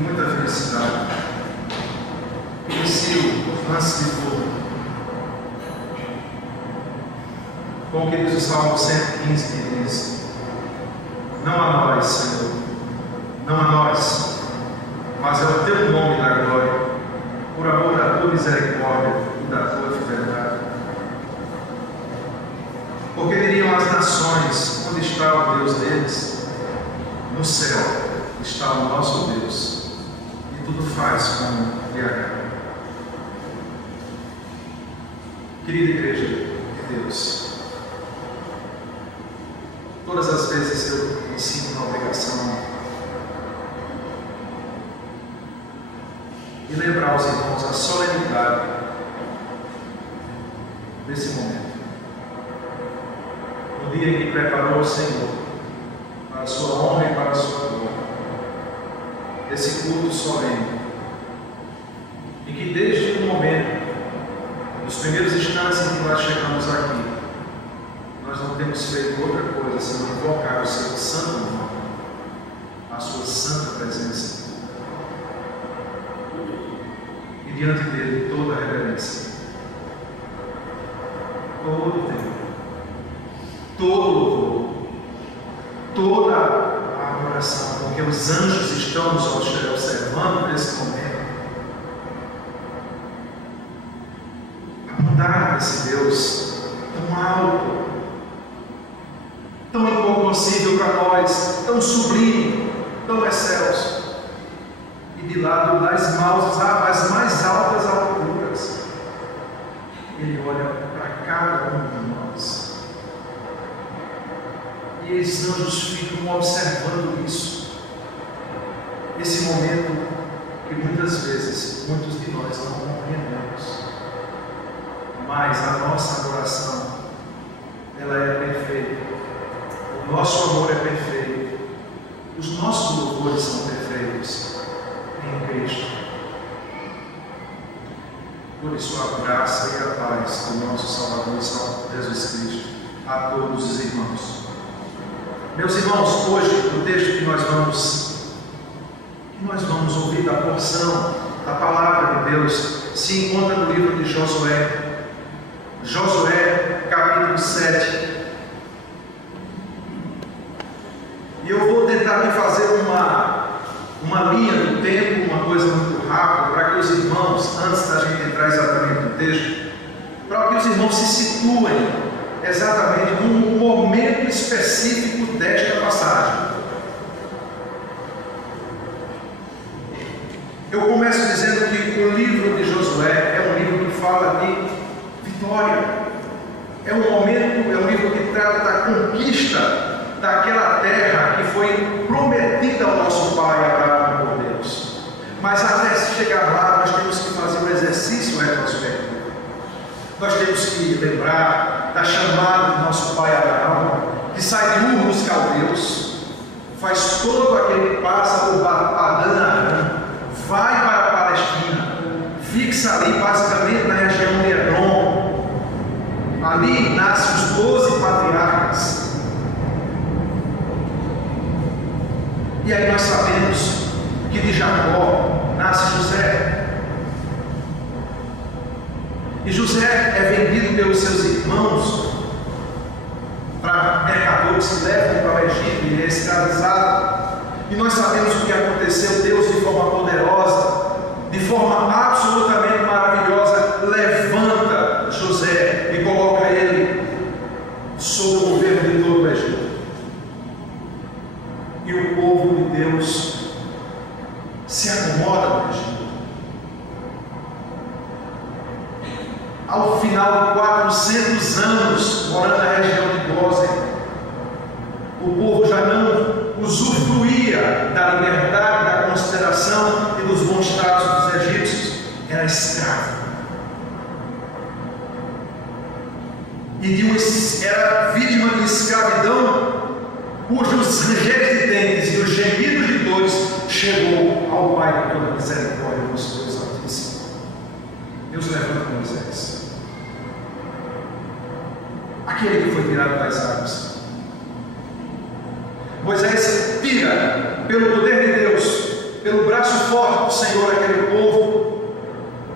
muita felicidade. Inicio antes de tudo com o que diz o Salmo 115, que diz: não a nós, Senhor, não a nós, mas é o teu nome da glória, por amor da tua misericórdia e da tua fidelidade. Porque diriam as nações: onde está o Deus deles? No céu está o nosso Deus, e tudo faz como lhe agrada. Querida igreja de Deus, todas as vezes eu me sinto na obrigação de lembrar aos irmãos a solenidade desse momento. No dia em que preparou o Senhor para a sua honra e para a sua glória, esse culto solene, e que desde o momento, nos primeiros instantes em que nós chegamos aqui, nós não temos feito outra coisa senão invocar o seu santo nome, a sua santa presença, e diante dele toda a reverência, todo o tempo, todo o louvor, toda a adoração, porque os anjos estão nos observando nesse momento, a esse Deus tão alto, tão incognoscível para nós, tão sublime, tão excelso, e de lado das mais altas alturas, Ele olha para cada um de nós, e esses anjos ficam observando isso, esse momento que muitas vezes, muitos de nós não compreendemos, mas a nossa adoração, ela é perfeita, o nosso amor é perfeito, os nossos louvores são perfeitos em Cristo. Por isso a graça e a paz do nosso Salvador e Salvador Jesus Cristo a todos os irmãos. Meus irmãos, hoje o texto que nós vamos ouvir da porção da palavra de Deus se encontra no livro de Josué. Josué, capítulo 7. E eu vou tentar aqui fazer uma linha do tempo, uma coisa muito rápida, para que os irmãos, antes da gente entrar exatamente no texto, para que os irmãos se situem exatamente num momento específico desta passagem. Eu começo dizendo que o livro de Josué é um livro que fala de vitória, é um momento, é um livro que trata da conquista daquela terra que foi prometida ao nosso pai Abraão por Deus. Mas até chegar lá, nós temos que fazer um exercício retrospectivo. Nós temos que lembrar da chamada do nosso pai Abraão, que sai de Ur dos Caldeus, faz todo aquele passa por Padã-Arã, vai para a Palestina, fixa ali basicamente na região de Hebron. Ali nascem os 12 patriarcas. E aí nós sabemos que de Jacó nasce José. E José é vendido pelos seus irmãos para mercadores que levam para o Egito e é escravizado. E nós sabemos o que aconteceu. Deus, de forma poderosa, de forma absolutamente maravilhosa, levanta José e coloca ele sob o governo de todo o Egito. E o povo de Deus se acomoda no Egito. Ao final de 400 anos morando na região de Gósen, o povo já não usufruía da liberdade, da consideração e dos bons tratos dos egípcios, era escravo. E era vítima de escravidão, cujos rangers de dentes e os gemidos de dores chegou ao Pai de toda misericórdia, nosso Deus Altíssimo. Deus levanta Moisés, aquele que foi tirado das águas. Moisés tira, pelo poder de Deus, pelo braço forte do Senhor, aquele povo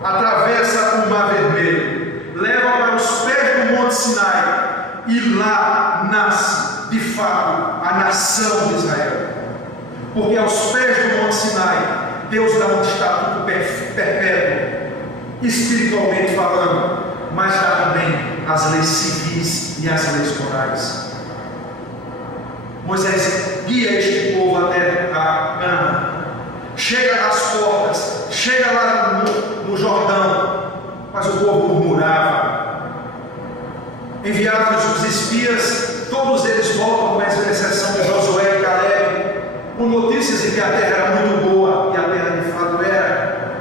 atravessa o Mar Vermelho, leva para os pés do Monte Sinai, e lá nasce, de fato, a nação de Israel. Porque aos pés do Monte Sinai, Deus dá um estatuto perpétuo, espiritualmente falando, mas dá também as leis civis e as leis morais. Moisés guia este povo até a Canaã, chega às portas, chega lá no Jordão, mas o povo murmurava. Enviados os espias, todos eles voltam, com exceção de Josué e Caleb, com notícias de que a terra era muito boa, e a terra de fato era,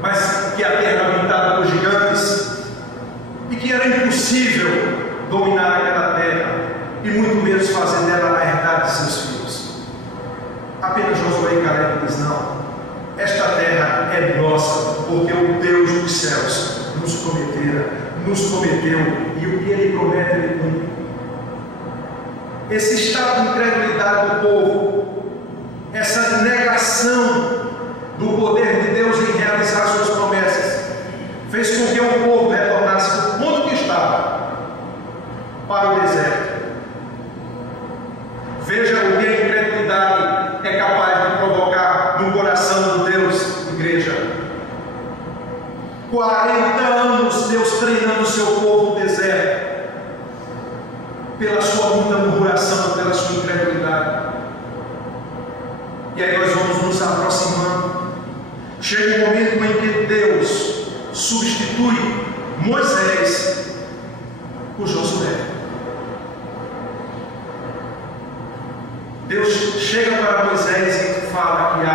mas que a terra era habitada por gigantes, e que era impossível dominar aquela terra, e muito menos fazer dela a herdade de seus filhos. Apenas Josué e Caleb diz: não, esta terra é nossa, porque o Deus dos céus nos prometeu, e o que Ele promete, Ele cumpre. Esse estado de incredulidade do povo, essa negação do poder de Deus em realizar suas promessas, fez com que o povo retornasse do ponto que estava para o deserto. Veja o que a incredulidade é capaz de provocar no coração do Deus, igreja. 40 anos Deus treinando o seu povo no deserto, pela sua muita murmuração, pela sua incredulidade. E aí nós vamos nos aproximando. Chega um momento em que Deus substitui Moisés por Josué. Deus chega para Moisés e fala que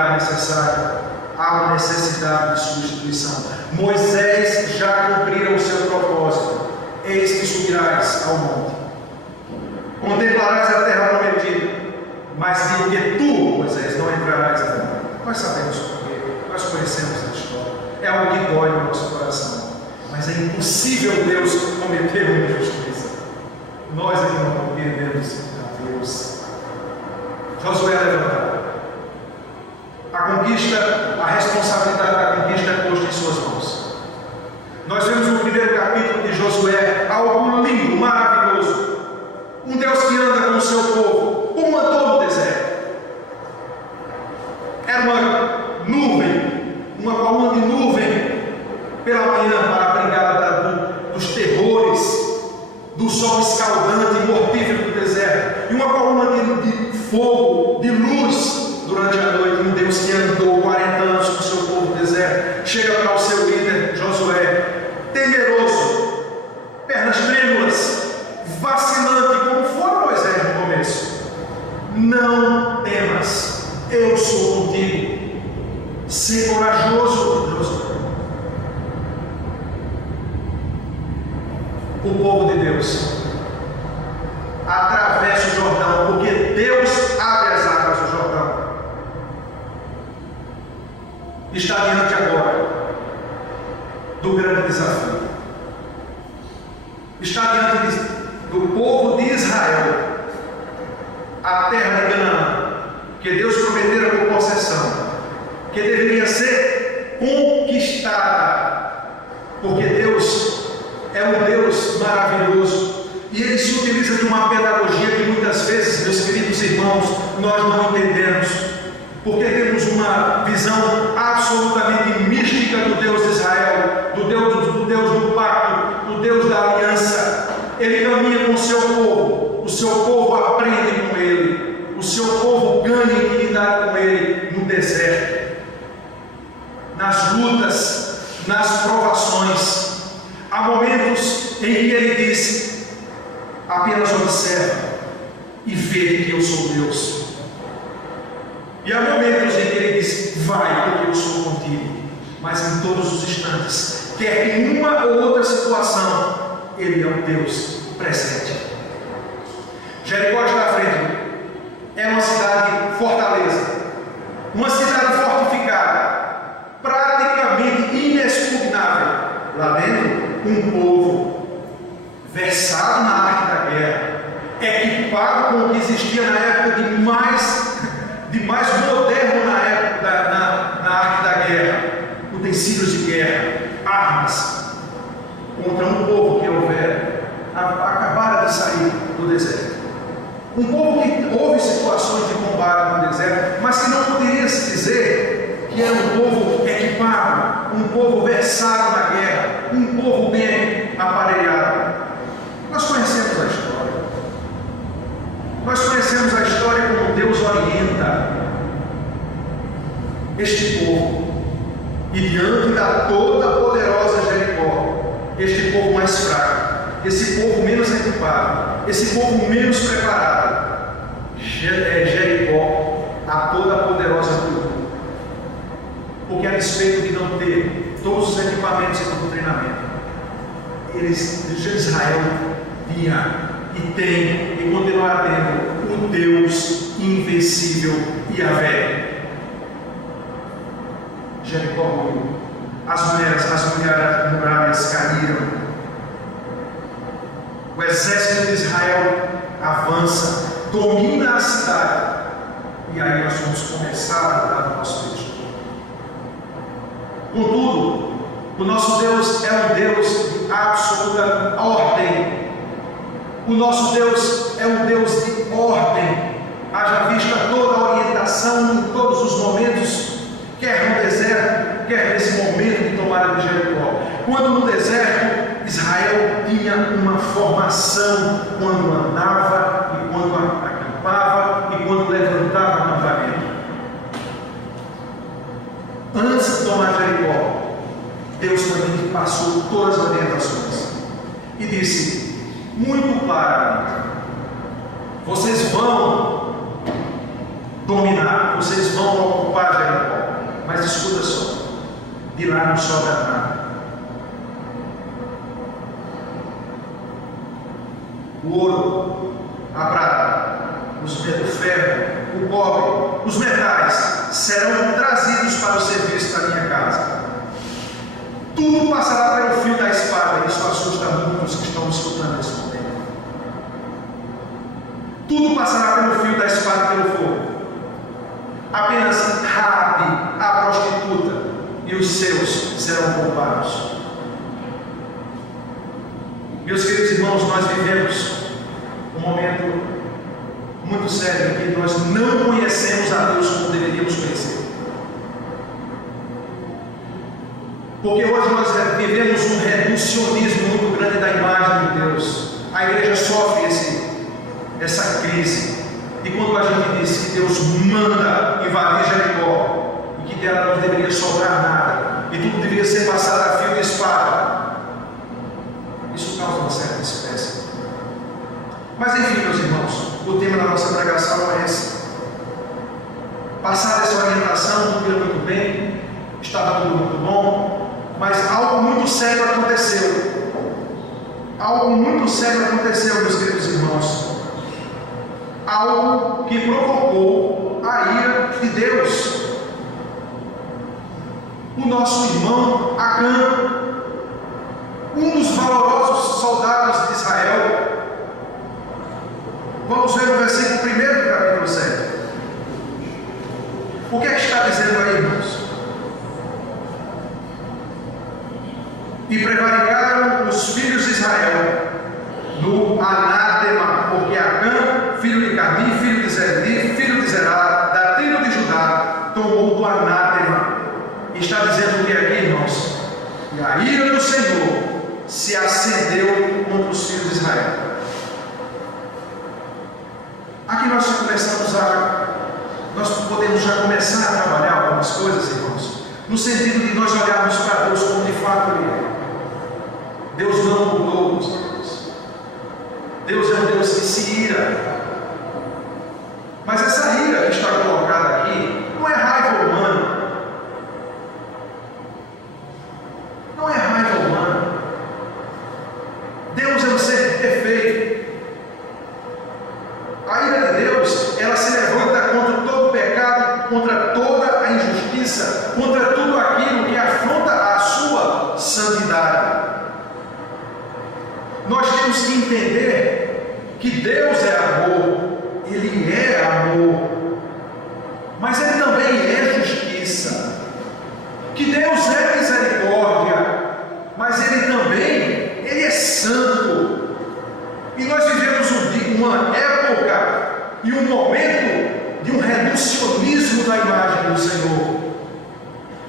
há uma necessidade de substituição. Moisés já cumprira o seu propósito. Eis que subirás ao monte, contemplarás a terra prometida, mas digo que tu, Moisés, não entrarás nela. Nós sabemos porquê, nós conhecemos a história. É algo que dói no nosso coração, mas é impossível Deus cometer uma injustiça. Nós ainda não compreendemos a Deus. Josué é levantado. A conquista, a responsabilidade da conquista é posta em suas mãos. Nós vemos no primeiro capítulo de Josué algo lindo, maravilhoso. Um Deus que anda com o seu povo, como andou no deserto. Era uma nuvem, uma coluna de nuvem pela manhã para abrigar dos terrores, do sol escaldante e mortífero do deserto, e uma coluna de fogo, de luz durante a noite. Um Deus que andou 40 anos com o seu povo no deserto, chega para o seu líder Josué, temeroso, pernas trêmulas, vacilante, como foi Moisés no começo: não temas, eu sou contigo. Ser corajoso, Josué. O povo de Deus atravessa o Jordão, porque Deus abre as águas do Jordão. Está diante agora do grande desafio. Está diante do povo de Israel, a terra de Canaã, que Deus prometera por possessão, que deveria ser conquistada, porque Deus é um Deus maravilhoso, e Ele se utiliza de uma pedagogia que muitas vezes, meus queridos irmãos, nós não entendemos, porque temos uma visão absolutamente mística do Deus de Israel, do Deus do pacto, do Deus da aliança. Ele caminha com o seu povo aprende com Ele, o seu povo ganha intimidade com Ele no deserto, nas lutas, nas provações. Há momentos em que Ele diz: apenas observa e vê que eu sou Deus. E há momentos em que Ele diz: vai, porque eu sou contigo. Mas em todos os instantes, quer em uma ou outra situação, Ele é um Deus presente. Jericó está à frente. É uma cidade fortaleza, uma cidade fortificada, praticamente inexpugnável. Lá dentro, um povo versado na arte da guerra, equipado com o que existia na época de mais moderno na época utensílios de guerra, armas, contra um povo que acabara de sair do deserto. Um povo que houve situações de combate no deserto, mas que não poderia se dizer que era um povo equipado, um povo versado na guerra, um povo bem aparelhado. Nós conhecemos a história. Nós conhecemos a história como Deus orienta este povo. E diante da toda poderosa Jericó, este povo mais fraco, esse povo menos equipado, esse povo menos preparado, Jericó, a toda poderosa cultura. Porque a despeito de não ter todos os equipamentos e todo o treinamento, Israel tinha e tem e continuará tendo o Deus invencível Yahvé. Jericó ruiu, as muralhas caíram, o exército de Israel avança, domina a cidade, e aí nós vamos começar a dar o nosso texto. Contudo, o nosso Deus é um Deus de absoluta ordem. O nosso Deus é um Deus de ordem, haja vista toda a orientação em todos os momentos, quer no deserto, quer nesse momento de tomada de Jericó. Quando no deserto, Israel tinha uma formação quando andava e quando acampava e quando levantava acampamento. Antes de tomar Jericó, Deus também passou todas as orientações e disse muito claramente: vocês vão dominar, vocês vão ocupar Jericó, mas escuta só, de lá não sobra nada. O ouro, a prata, o ferro, o cobre, os metais serão trazidos para o serviço da minha casa. Tudo passará pelo fio da espada. Isso assusta muitos que estão escutando nesse momento. Tudo passará pelo fio da espada e pelo fogo. Apenas Raabe, a prostituta, e os seus serão poupados. Meus queridos irmãos, nós vivemos um momento muito sério em que nós não conhecemos a Deus como deveríamos conhecer. Porque hoje nós vivemos um reducionismo muito grande da imagem de Deus. A igreja sofre essa crise. E quando a gente diz que Deus manda invadir Jericó e que dela não deveria sobrar nada e tudo deveria ser passado a fio de espada, isso causa uma certa espécie. Mas enfim, meus irmãos, o tema da nossa pregação é esse. Passada essa orientação, tudo ia muito bem, estava tudo muito bom, mas algo muito sério aconteceu. Algo muito sério aconteceu, meus queridos irmãos. Algo que provocou a ira de Deus. O nosso irmão Acã, um dos valorosos soldados de Israel. Vamos ver no versículo 1 do capítulo 7. O que é que está dizendo aí, irmãos? E prevaricaram os filhos de Israel no anátema, porque Acã, filho de Carmi, filho de Zerli, filho de Zerá, da tribo de Judá, tomou do anátema. E está dizendo o que aqui, irmãos? E a ira do Senhor se acendeu contra os filhos de Israel. Aqui nós podemos já começar a trabalhar algumas coisas, irmãos, no sentido de nós olharmos para Deus como de fato Ele é. Deus não mudou, meus irmãos. Deus é um Deus que se ira. Mas essa ira que está colocada aqui não é raiva humana. Não é raiva humana. Deus é um ser perfeito. A ira de Deus, ela se levanta contra todo o pecado, contra toda a injustiça, contra tudo aquilo que afronta a sua santidade. Nós temos que entender que Deus é amor, Ele é amor, mas Ele também é justiça, que Deus é misericórdia.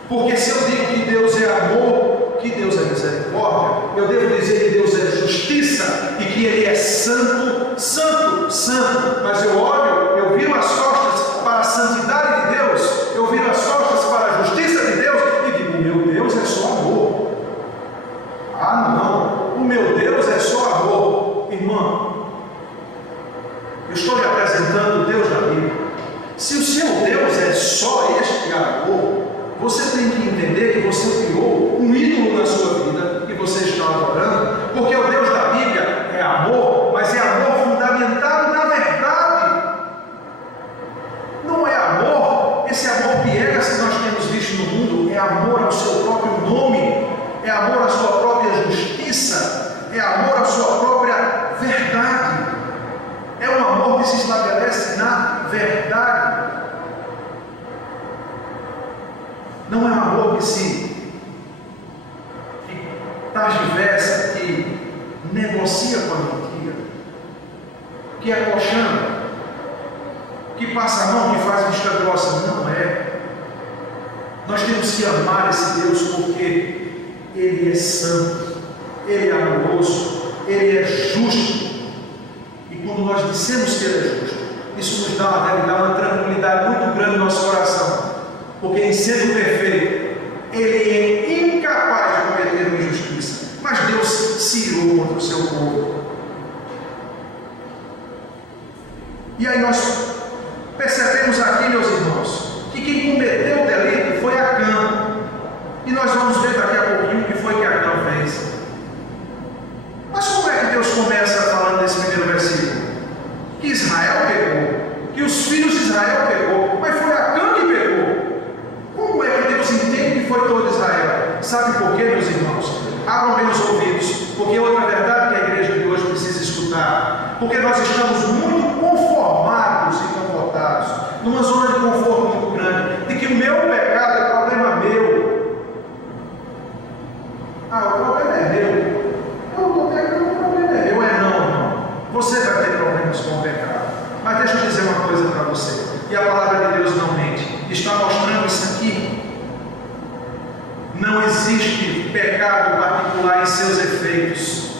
Porque se eu digo que Deus é amor, que Deus é misericórdia, eu devo dizer que Deus é justiça e que Ele é santo, santo, santo. Mas eu viro as costas para a santidade de Deus, eu viro as costas para a justiça de Deus e digo: meu Deus é só amor. Ah, não, o meu Deus é só amor. Irmão, eu estou lhe apresentando o Deus da Bíblia. Se o seu Deus é só este amor, você tem que entender que você criou um ídolo na sua vida e você está adorando, porque o Deus da Bíblia é amor, mas é amor fundamentado na verdade. Não é amor, esse amor piegas que nós temos visto no mundo, é amor ao seu próprio nome, é amor à sua própria justiça, é amor à sua própria verdade. É um amor que se estabelece na verdade. Não é um amor que targivessa, que negocia com a mentira, que é coxando, que passa a mão, que faz vista grossa. Não é. Nós temos que amar esse Deus porque Ele é santo, Ele é amoroso, Ele é justo. E quando nós dissemos que Ele é justo, isso nos deve dar uma tranquilidade muito grande no nosso coração. Porque em sendo perfeito, Ele é incapaz de cometer uma injustiça. Mas Deus se irou contra o seu povo. E aí nós percebemos aqui, meus irmãos, que quem cometeu o delito foi Acã. E nós vamos ver daqui a pouquinho o que foi que Acã fez. Mas como é que Deus começa falando nesse primeiro versículo? Que Israel pecou, que os filhos de Israel pecou, mas foi Acã que pecou. Como é que Deus entende que foi todo Israel? Sabe por quê, meus irmãos? Abram bem os ouvidos, porque outra verdade que a igreja de hoje precisa escutar. Porque nós estamos muito conformados e comportados, numa zona de conforto muito grande, de que o meu pecado é problema meu. Ah, o problema é meu. Eu estou pecando, o problema é meu. É não, irmão. Você vai ter problemas com o pecado. Mas deixa eu dizer uma coisa para você, e a palavra de Deus não mente. Está mostrando isso aqui. Não existe pecado particular em seus efeitos.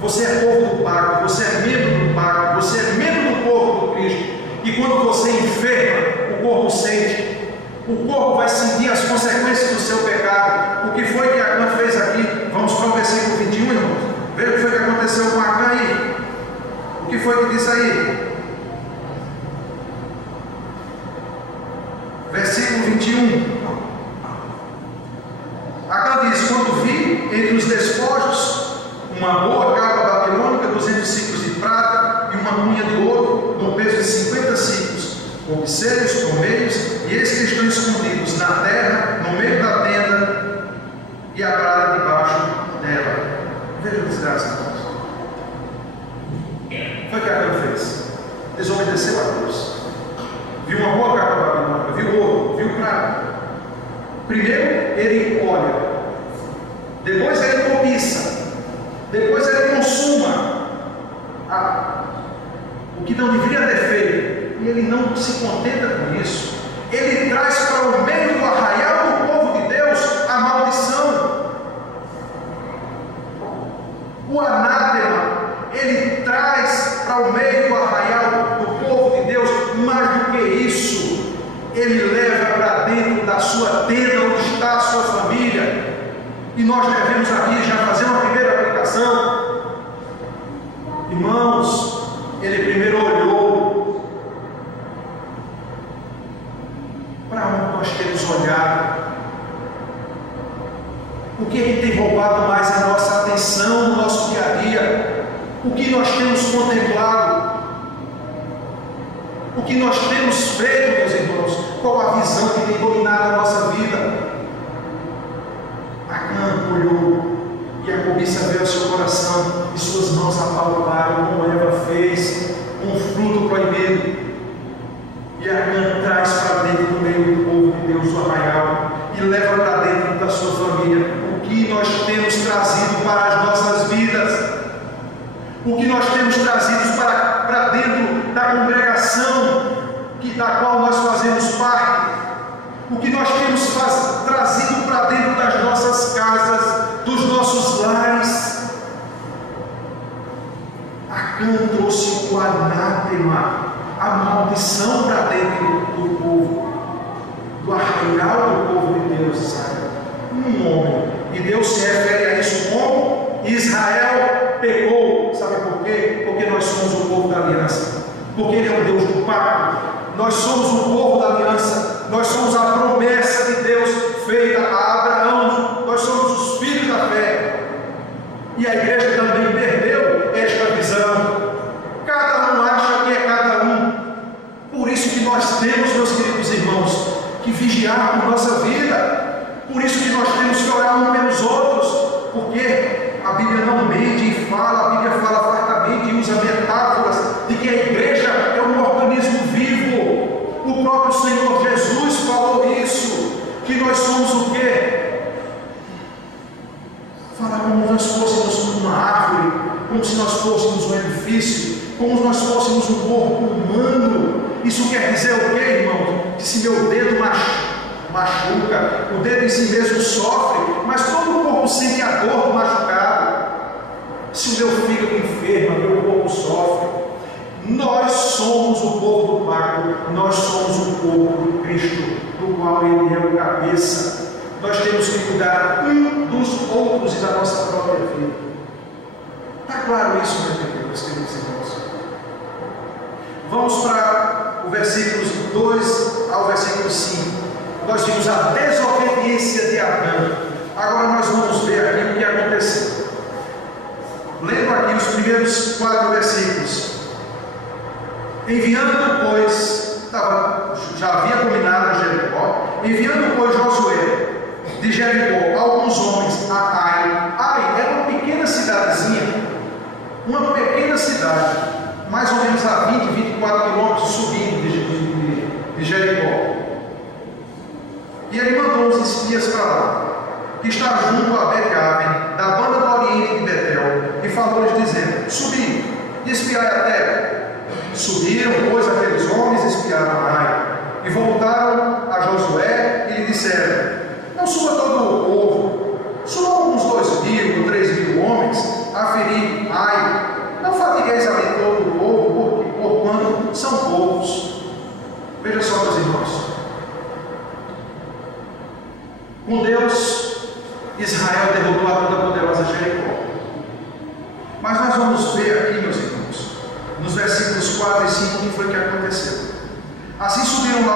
Você é povo do pacto, você é membro do pacto, você é membro do corpo do Cristo. E quando você enferma, o corpo sente. O corpo vai sentir as consequências do seu pecado. O que foi que Acã fez aqui? Vamos para o versículo 21, irmãos. Veja o que foi que aconteceu com Acã aí. O que foi que disse aí? Versículo 21. Acã diz: quando vi entre os despojos uma boa capa babilônica, 200 ciclos de prata e uma cunha de ouro, no peso de 50 ciclos, observe os promeios, e eis que estão escondidos na terra, no meio da tenda, e a prata debaixo dela. Veja a desgraça. Foi o que Acã fez. Desobedeceu a Deus. Viu uma boa capa babilônica, viu ouro, viu prata. Primeiro ele olha, depois ele cobiça, depois ele consuma o que não deveria ter feito, e ele não se contenta com isso. Ele traz para o meio do arraial do povo de Deus a maldição, o anátema. Ele traz para o meio do arraial do povo de Deus. Mais do que isso, ele leva para dentro da sua tenda, onde está a sua família. E nós devemos aqui já fazer uma primeira aplicação. Irmãos, ele primeiro olhou para onde nós temos olhado. O que é que tem roubado mais a nossa atenção no nosso dia a dia? O que nós temos contemplado? O que nós temos feito, meus irmãos? Qual a visão que tem dominado a nossa vida? Acã olhou e a cobiça veio ao seu coração e suas mãos apalparam como Eva fez, um fruto proibido. E Acã traz para dentro do meio do povo de Deus o arraial e leva para dentro da sua família. O que nós temos trazido para as nossas vidas? O que nós temos trazido para dentro da congregação da qual nós fazemos parte? O que nós temos visão para dentro do povo, do arraial do povo de Deus, Israel. Um homem. E Deus se refere a isso como Israel pecou. Sabe por quê? Porque nós somos o povo da aliança. Porque Ele é o Deus do pacto. Nós somos o povo da aliança. Nós somos a promessa de Deus feita a Abraão. Nós somos os filhos da fé. E a igreja também perdeu esta visão. Cada um acha que é cada um. Por isso que nós temos, meus queridos irmãos, que vigiar por nossa vida. Por isso que nós temos que orar uns pelos outros. Porque a Bíblia não mente e fala, a Bíblia fala fartamente e usa metáforas de que a igreja é um organismo vivo. O próprio Senhor Jesus falou isso, que nós somos o quê? Fala como nós fôssemos uma árvore, como se nós fôssemos um edifício, como nós fôssemos um corpo humano. Isso quer dizer o quê, irmão? Que se meu dedo machuca, o dedo em si mesmo sofre, mas todo o corpo sente a dor do machucado. Se o meu fígado enferma, meu corpo sofre. Nós somos o povo do pacto, nós somos o povo de Cristo, do qual Ele é o cabeça. Nós temos que cuidar um dos outros e da nossa própria vida. Está claro isso, meus queridos irmãos? Vamos para o versículos 2 ao versículo 5. Nós vimos a desobediência de Adão. Agora nós vamos ver aqui o que aconteceu. Lendo aqui os primeiros 4 versículos. Enviando, pois, já havia dominado Jericó, enviando, pois, Josué de Jericó alguns homens a Ai. Ai era uma pequena cidadezinha, uma pequena cidade, mais ou menos a 24 quilômetros subindo de Jericó. E ele mandou os espias para lá, que está junto a Bet-Aven, da banda do oriente de Betel, e falou-lhes dizendo: subi e espiai a terra. Subiram, pois, aqueles homens, espiaram Ai, e voltaram a Josué e lhe disseram: não suba todo o povo, suba uns 2.000 ou 3.000 homens a ferir Ai. Não fatigueis ali todo o povo, porquanto são poucos. Veja só, meus irmãos. Com Deus, Israel derrotou a toda poderosa Jericó. Mas nós vamos ver aqui, meus irmãos, nos versículos 4 e 5, o que foi que aconteceu. Assim subiram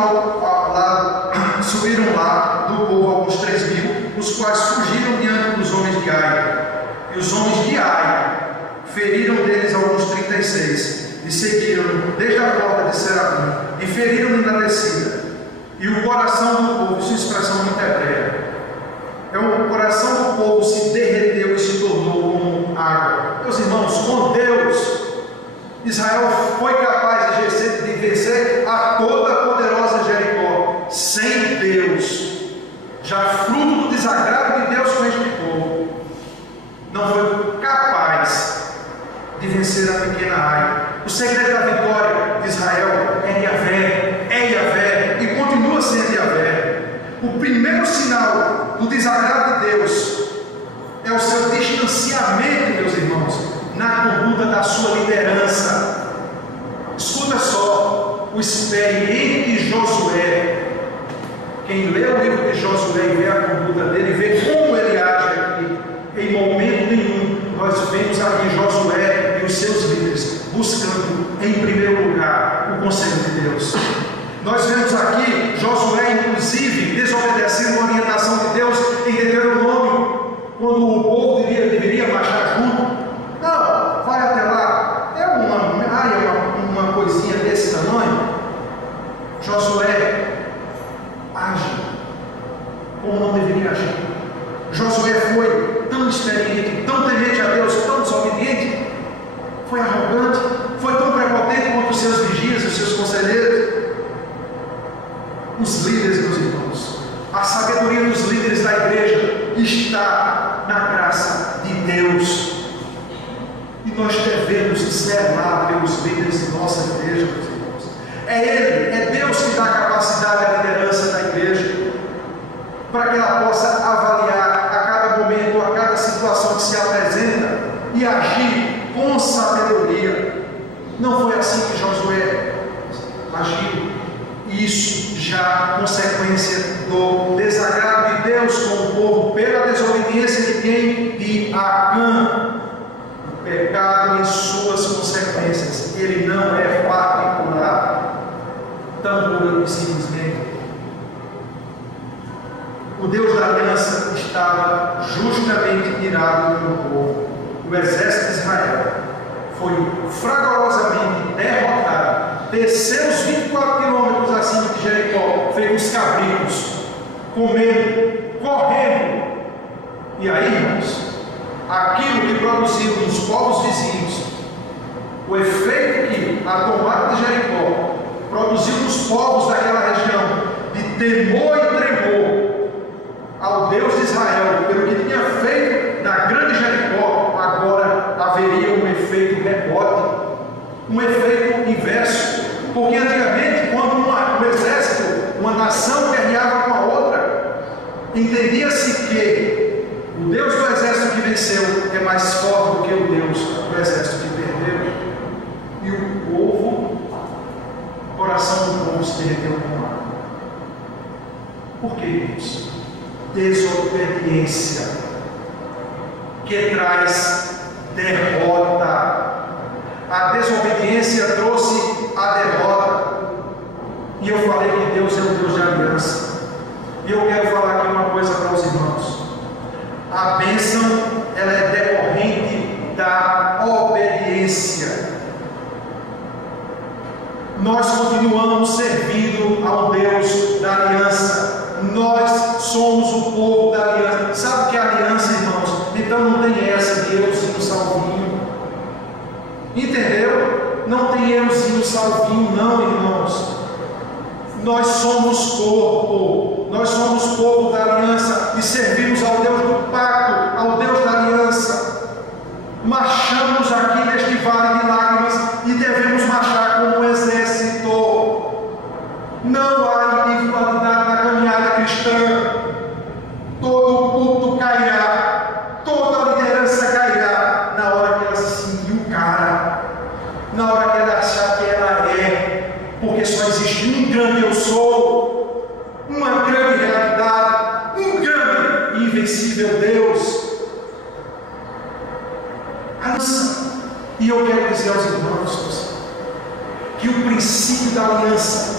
lá do povo alguns 3.000, os quais fugiram diante dos homens de Ai. E os homens de Ai feriram deles alguns 36, e seguiram desde a porta de Serafim, e feriram-lhe na descida. E o coração do povo, isso é expressão muito hebreia, o coração do povo se derreteu e se tornou como água. Meus irmãos, com Deus, Israel foi capaz de vencer a toda a poderosa Jericó. Sem Deus, já fruto do desagrado de Deus com este povo, não foi capaz de vencer a pequena Ai. O segredo da vitória de Israel é Yahvé, e continua sendo Yahvé. O primeiro sinal do desagrado de Deus é o seu distanciamento, meus irmãos, na conduta da sua liderança. Escuta só, o experiente Josué. Quem lê o livro de Josué e vê a conduta dele, vê como ele age aqui. Em momento nenhum nós vemos aqui Josué e os seus líderes buscando em primeiro lugar o conselho de Deus. Nós vemos aqui Josué, inclusive, desobedecendo a orientação de Deus em Deuteronômio, quando o povo deveria marchar junto. Não, vai até lá. É uma coisinha desse tamanho. Josué age como não deveria agir. Josué foi tão experiente, tão temente a Deus, tão desobediente, foi arrogante, foi tão prepotente quanto os seus vigias, os seus conselheiros. Os líderes, meus irmãos, a sabedoria dos líderes da igreja está na graça de Deus, e nós devemos zelar pelos líderes de nossa igreja, meus irmãos. É Deus que dá a capacidade à liderança da igreja, para que ela possa avaliar a cada momento, a cada situação que se apresenta e agir com sabedoria. Não foi assim que Josué agiu. do desagrado de Deus com o povo pela desobediência de quem? De Acã. O pecado em suas consequências, ele não é particular, tão puro e simplesmente. O Deus da aliança estava justamente irado com o povo. O exército de Israel foi fragorosamente derrotado, desceu os 24 quilômetros acima de Jericó, feito os cabritos, comendo, correndo. E aí, irmãos, aquilo que produziu nos povos vizinhos, o efeito que a tomada de Jericó produziu nos povos daquela região, de temor e tremor ao Deus de Israel, pelo que tinha feito na grande Jericó, agora haveria um efeito rebote, um efeito inverso, porque antigamente, quando um exército, uma nação guerreava com a outra, entendia-se que o Deus do exército que venceu é mais forte do que o Deus do exército que perdeu, e o coração do povo se derreteu com água. Por que isso? Desobediência que traz derrota. A desobediência trouxe a derrota. E eu falei que Deus é um Deus de aliança. E eu quero falar aqui uma coisa para os irmãos. A bênção, ela é decorrente da obediência. Nós continuamos servindo ao Deus da aliança. Nós somos o povo da aliança. Sabe o que é aliança, irmãos? Então não tem essa de euzinho salvinho. Entendeu? Não tem euzinho salvinho, não, irmãos. Nós somos corpo. Nós somos povo da aliança e servimos ao Deus do pacto, ao Deus da aliança. Marchamos aqui neste vale de lágrimas e devemos marchar como um exército. Não há individualidade na caminhada cristã. Todo culto cairá, toda liderança cairá na hora que ela se sentir o cara, na hora que ela achar que ela é, porque só existe um grande eu sou, uma grande realidade, um grande e invencível Deus. Aliança. E eu quero dizer aos irmãos que o princípio da aliança,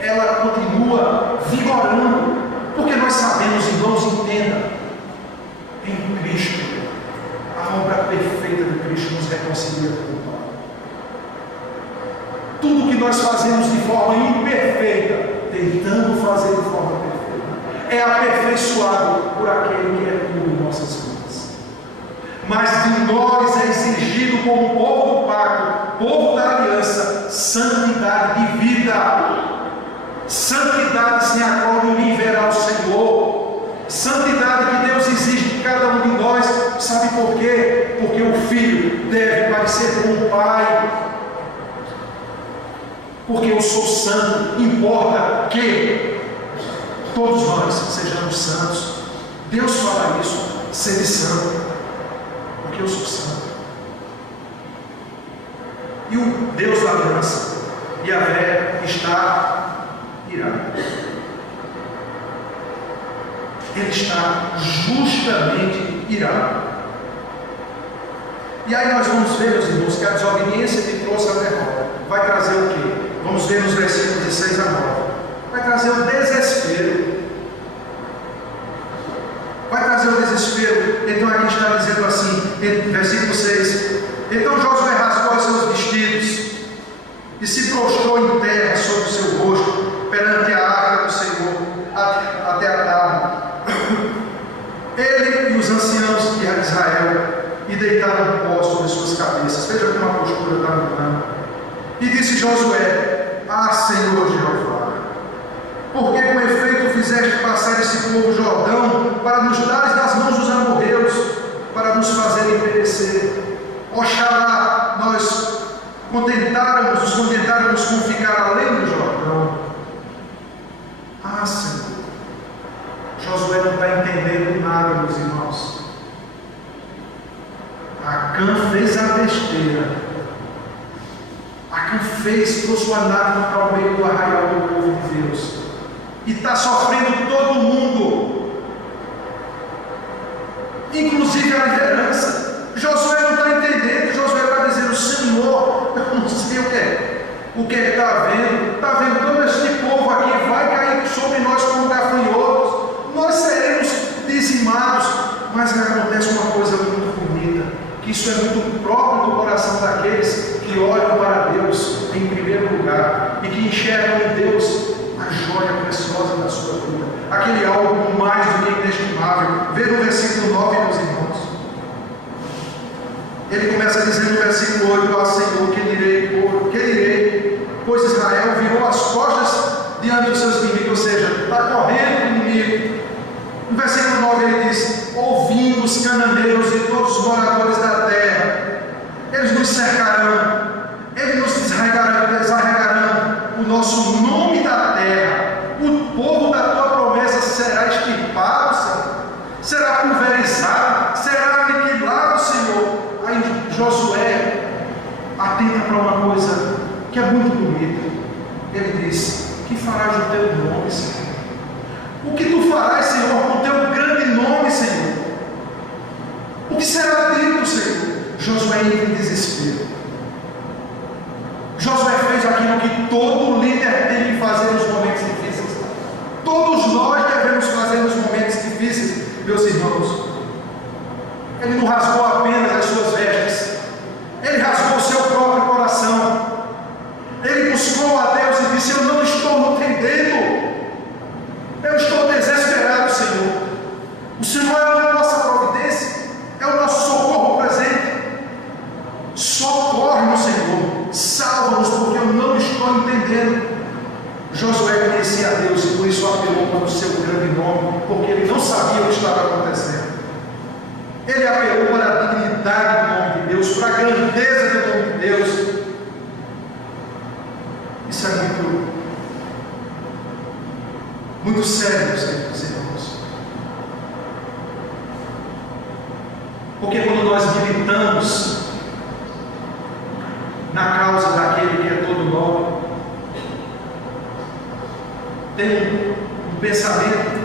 ela continua vigorando, porque nós sabemos, irmãos, entenda, em Cristo, a obra perfeita de Cristo nos reconcilia com o Pai. Tudo que nós fazemos de forma imperfeita, tentando fazer de forma perfeita, é aperfeiçoado por aquele que é tudo em nossas vidas. Mas de nós é exigido como povo do pacto, povo da aliança, santidade de vida. Santidade sem a qual ninguém verá o Senhor. Santidade que Deus exige de cada um de nós. Sabe por quê? Porque o filho deve parecer com o pai. Porque eu sou santo. Importa que todos nós sejamos santos. Deus fala isso. Sede santo. Porque eu sou santo. E o Deus da aliança, Yahvé, está irado. Ele está justamente irado. E aí nós vamos ver, meus irmãos, que a desobediência que trouxe a derrota vai trazer o quê? Vamos ver nos versículos de 6 a 9. Vai trazer o desespero. Vai trazer o desespero. Então aqui está dizendo assim, versículo 6: Então Josué rasgou os seus vestidos e se prostrou em terra sobre o seu rosto perante a arca do Senhor até a tarde. Ele e os anciãos de Israel, e deitaram o pó sobre suas cabeças. Veja como a postura está mudando. E disse Josué: Ah, Senhor Jeová, por que com efeito fizeste passar esse povo Jordão para nos dares nas mãos dos amorreus, para nos fazerem perecer? Oxalá nós nos contentáramos com ficar além do Jordão. Ah, Senhor. Josué não está entendendo nada, meus irmãos. Acã fez a besteira. Acã trouxe o anátema para o meio do arraial do povo de Deus. e está sofrendo todo mundo, inclusive a liderança. Josué não está entendendo. Josué está dizendo: Senhor, eu não sei o que está havendo. Está vendo todo este povo aqui, vai cair sobre nós como gafanhotos, nós seremos dizimados. Mas acontece uma coisa muito bonita, que isso é muito próprio do coração daqueles que olham para Deus em primeiro lugar e que enxergam em Deus a joia preciosa da sua vida, aquele algo mais do que inestimável. Vê no versículo 9, meus irmãos. Ele começa a dizer no versículo 8: Ah, Senhor, que direi? Pois Israel virou as costas diante dos seus inimigos, ou seja, está correndo do inimigo. No versículo 9 ele diz: ouvindo os cananeus e todos os moradores da terra, eles nos cercarão, eles nos desarregarão o nosso nome da terra, o povo da tua promessa será extirpado, Senhor, será pulverizado, será aniquilado, Senhor. Aí Josué atenta para uma coisa que é muito bonita. Ele diz: que farás o teu nome, Senhor? O que tu farás, Senhor, com o teu grande nome, Senhor? O que será dito, Senhor? Josué entra em desespero. Josué fez aquilo que todo líder tem que fazer nos momentos difíceis. Todos nós devemos fazer nos momentos difíceis, meus irmãos. Ele não rasgou apenas as suas vestes, ele rasgou o seu próprio coração. Ele buscou a Deus e disse: eu não estou entendendo, eu estou desesperado, Senhor. O Senhor é a nossa providência, é o nosso socorro presente. Socorre-nos, Senhor, salva-nos, porque eu não estou entendendo. Josué conhecia a Deus e por isso apelou para o seu grande nome, porque ele não sabia o que estava acontecendo. Ele apelou para a dignidade do nome de Deus, para a grandeza do nome de Deus. Isso é muito sério, meus queridos irmãos. Porque quando nós militamos na causa daquele que é todo nobre, tem um pensamento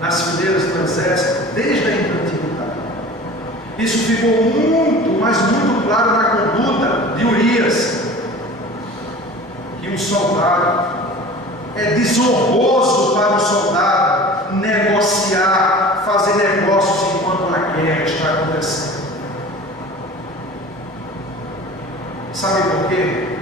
nas fileiras do exército desde a antiguidade. Isso ficou muito, mas muito claro na conduta de Urias, que um soldado é desonroso para um soldado negociar, fazer negócios enquanto a guerra está acontecendo. Sabe por quê?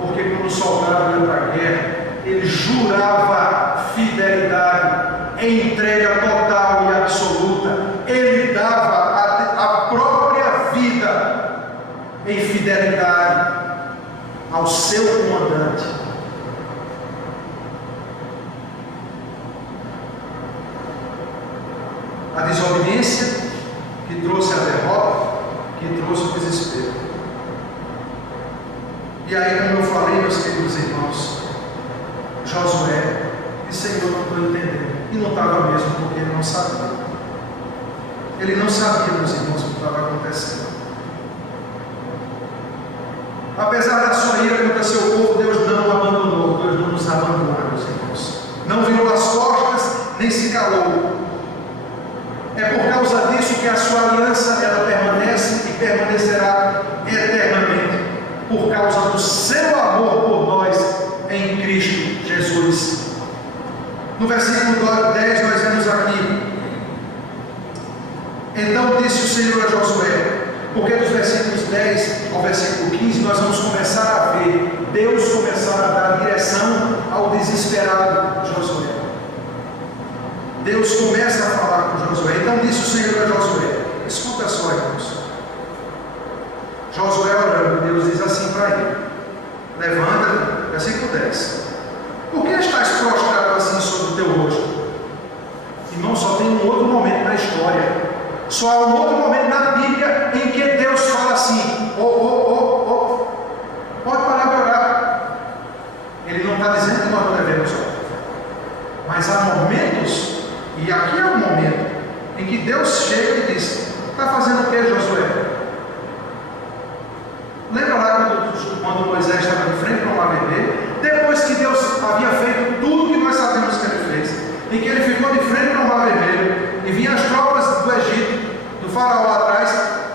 Porque quando o soldado ia para a guerra, ele jurava fidelidade, entrega total e absoluta. Ele dava a própria vida em fidelidade ao seu comandante. A desobediência que trouxe a derrota, que trouxe o desespero. E aí, como eu falei, meus queridos irmãos, Josué disse: Senhor, não estou entendendo. E não estava mesmo, porque ele não sabia. Ele não sabia, meus irmãos, o que estava acontecendo. Apesar da sua ira contra seu povo, Deus não o abandonou. Deus não nos abandona, meus irmãos. Não virou as costas, nem se calou. É por causa disso que a sua aliança ela permanece e permanecerá eternamente, por causa do seu amor por nós em Cristo Jesus. No versículo 10 nós vemos aqui: então disse o Senhor a Josué, porque dos versículos 10 ao versículo 15 nós vamos começar a ver Deus começar a dar direção ao desesperado Josué. Deus começa a falar com Josué. Então disse o Senhor a Josué, escuta só, irmãos. Josué orando, Deus diz assim para ele: levanta-te, versículo 10. Por que estás prostrado assim sobre o teu rosto? Irmão, só tem um outro momento na história, só há um outro momento na Bíblia em que Deus fala assim: pode parar de orar. Ele não está dizendo que nós não devemos orar, mas há momentos, e aqui é um momento em que Deus chega e diz: está fazendo o que, Josué? Lembra lá quando Moisés estava de frente para o mar vermelho? Depois que Deus havia feito tudo que nós sabemos que ele em que ele ficou de frente para o Mar Vermelho, e vinham as tropas do Egito, do faraó lá atrás,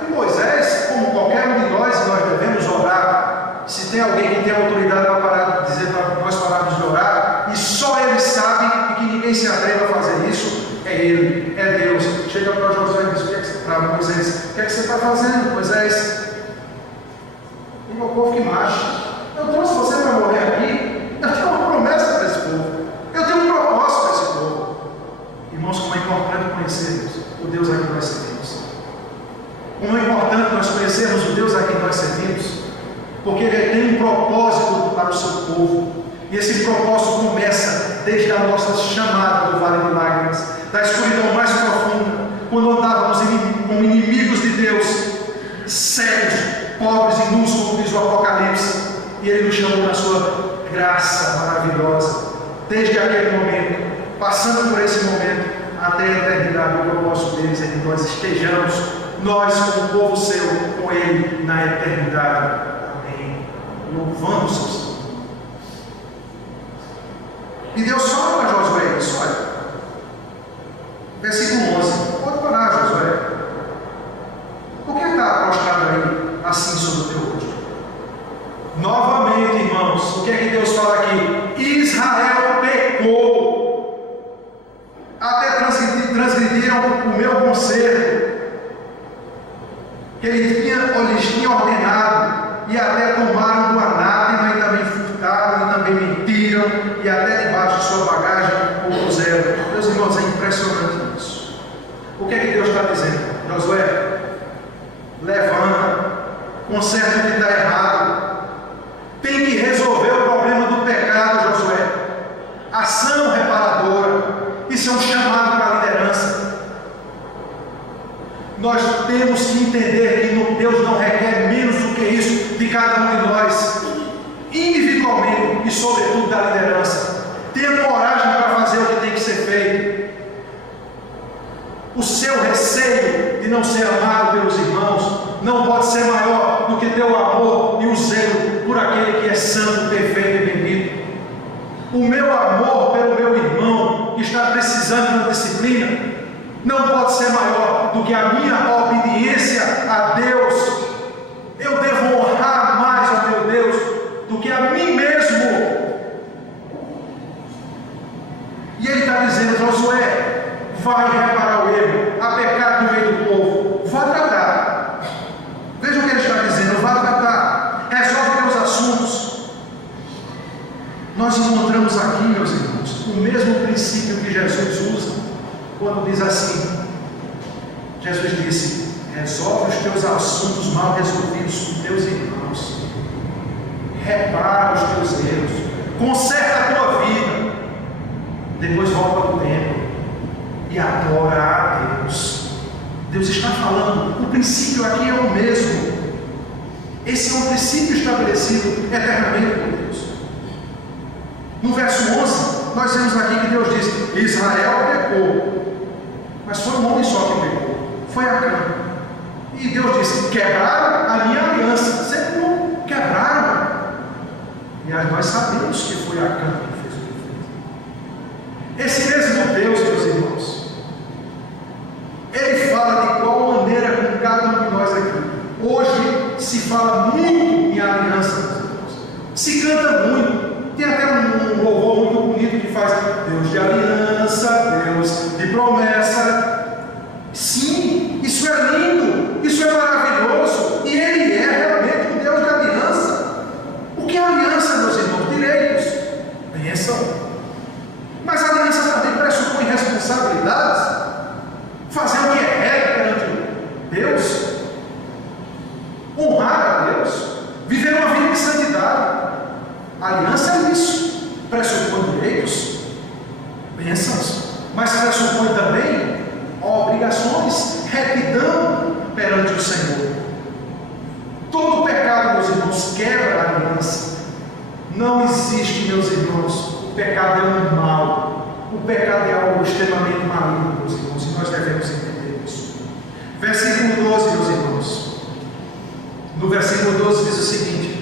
e Moisés, como qualquer um de nós devemos orar. Se tem alguém que tem autoridade para parar de dizer para nós pararmos de orar, e só ele sabe, e que ninguém se atreva a fazer isso, é ele, é Deus. Chega para Josué e diz para Moisés: o que é que você está fazendo, Moisés? E o povo que marcha. Eu trouxe você para morrer aqui. Eu tenho uma promessa para esse povo. Eu tenho um propósito para esse povo. Irmãos, como é importante conhecermos o Deus a quem nós servimos. Como é importante nós conhecermos o Deus a quem nós servimos, porque Ele tem um propósito para o seu povo. E esse propósito começa desde a nossa chamada do Vale de Lágrimas, da escuridão mais profunda, quando andávamos como inimigos de Deus, cegos, pobres e nus, como diz o Apocalipse, e Ele nos chamou na sua graça maravilhosa. Desde aquele momento, passando por esse momento, até a eternidade, o propósito deles é que nós estejamos, nós como povo seu, com Ele na eternidade. Amém. Louvamos o Senhor. E Deus fala para Josué isso, olha. Versículo 11. Pode parar, Josué. Por que está prostrado aí assim sobre o teu rosto? Novamente, irmãos, o que é que Deus fala aqui? Israel pecou. Até transgrediram o meu conselho, que lhes tinha ordenado, e até tomaram do anátema, e também furtaram, e também mentiram, e até debaixo de sua bagagem o puseram. Meus irmãos, é impressionante isso. O que é que Deus está dizendo? Josué, levanta, conserta o que está errado. Tem que resolver o problema do pecado, Josué. Ação reparadora. Isso é um chamado para a liderança. Nós temos que entender que Deus não requer menos do que isso de cada um de nós, individualmente e sobretudo da liderança. Tenha coragem para fazer o que tem que ser feito. O seu receio de não ser amado pelos irmãos não pode ser maior do que teu amor e o zelo por aquele que é santo, perfeito e bendito. O meu amor pelo meu irmão que está precisando da disciplina não pode ser maior do que a minha obediência a Deus. Eu devo honrar mais ao meu Deus do que a mim mesmo. E ele está dizendo: Josué, vai reparar o erro, há pecado no meio do povo, vá tratar. Veja o que ele está dizendo: vá tratar, resolve teus assuntos. Nós encontramos aqui, meus irmãos, o mesmo princípio que Jesus usa quando diz assim. Jesus disse: resolve os teus assuntos mal resolvidos com teus irmãos, repara os teus erros, conserta a tua vida, depois volta ao templo e adora a Deus. Deus está falando, o princípio aqui é o mesmo. Esse é um princípio estabelecido eternamente por Deus. No verso 11, nós vemos aqui que Deus diz: Israel pecou, mas foi um homem só que pecou, foi Acã. E Deus disse: quebraram a minha aliança. Sempre não quebraram. E nós sabemos que foi Acã que fez o que fez. Esse mesmo Deus, meus irmãos, Ele fala de qual maneira com cada um de nós aqui. Hoje se fala muito em aliança, meus irmãos. Se canta muito. Tem até um louvor muito bonito que faz Deus de aliança, Deus de promessa. Sim, isso é lindo, isso é maravilhoso, e Ele é realmente um Deus de aliança. O que é aliança, meus irmãos? Direitos, bênção. Mas a aliança também pressupõe responsabilidades. Fazer o que é reto perante Deus, honrar a Deus, viver uma vida de santidade. A aliança é isso, pressupõe direitos, bênçãos, mas pressupõe também obrigações, retidão perante o Senhor. Todo pecado, meus irmãos, quebra a aliança. Não existe, meus irmãos, o pecado é um mal. O pecado é algo extremamente maligno, meus irmãos, e nós devemos entender isso. Versículo 12, meus irmãos. No versículo 12 diz o seguinte: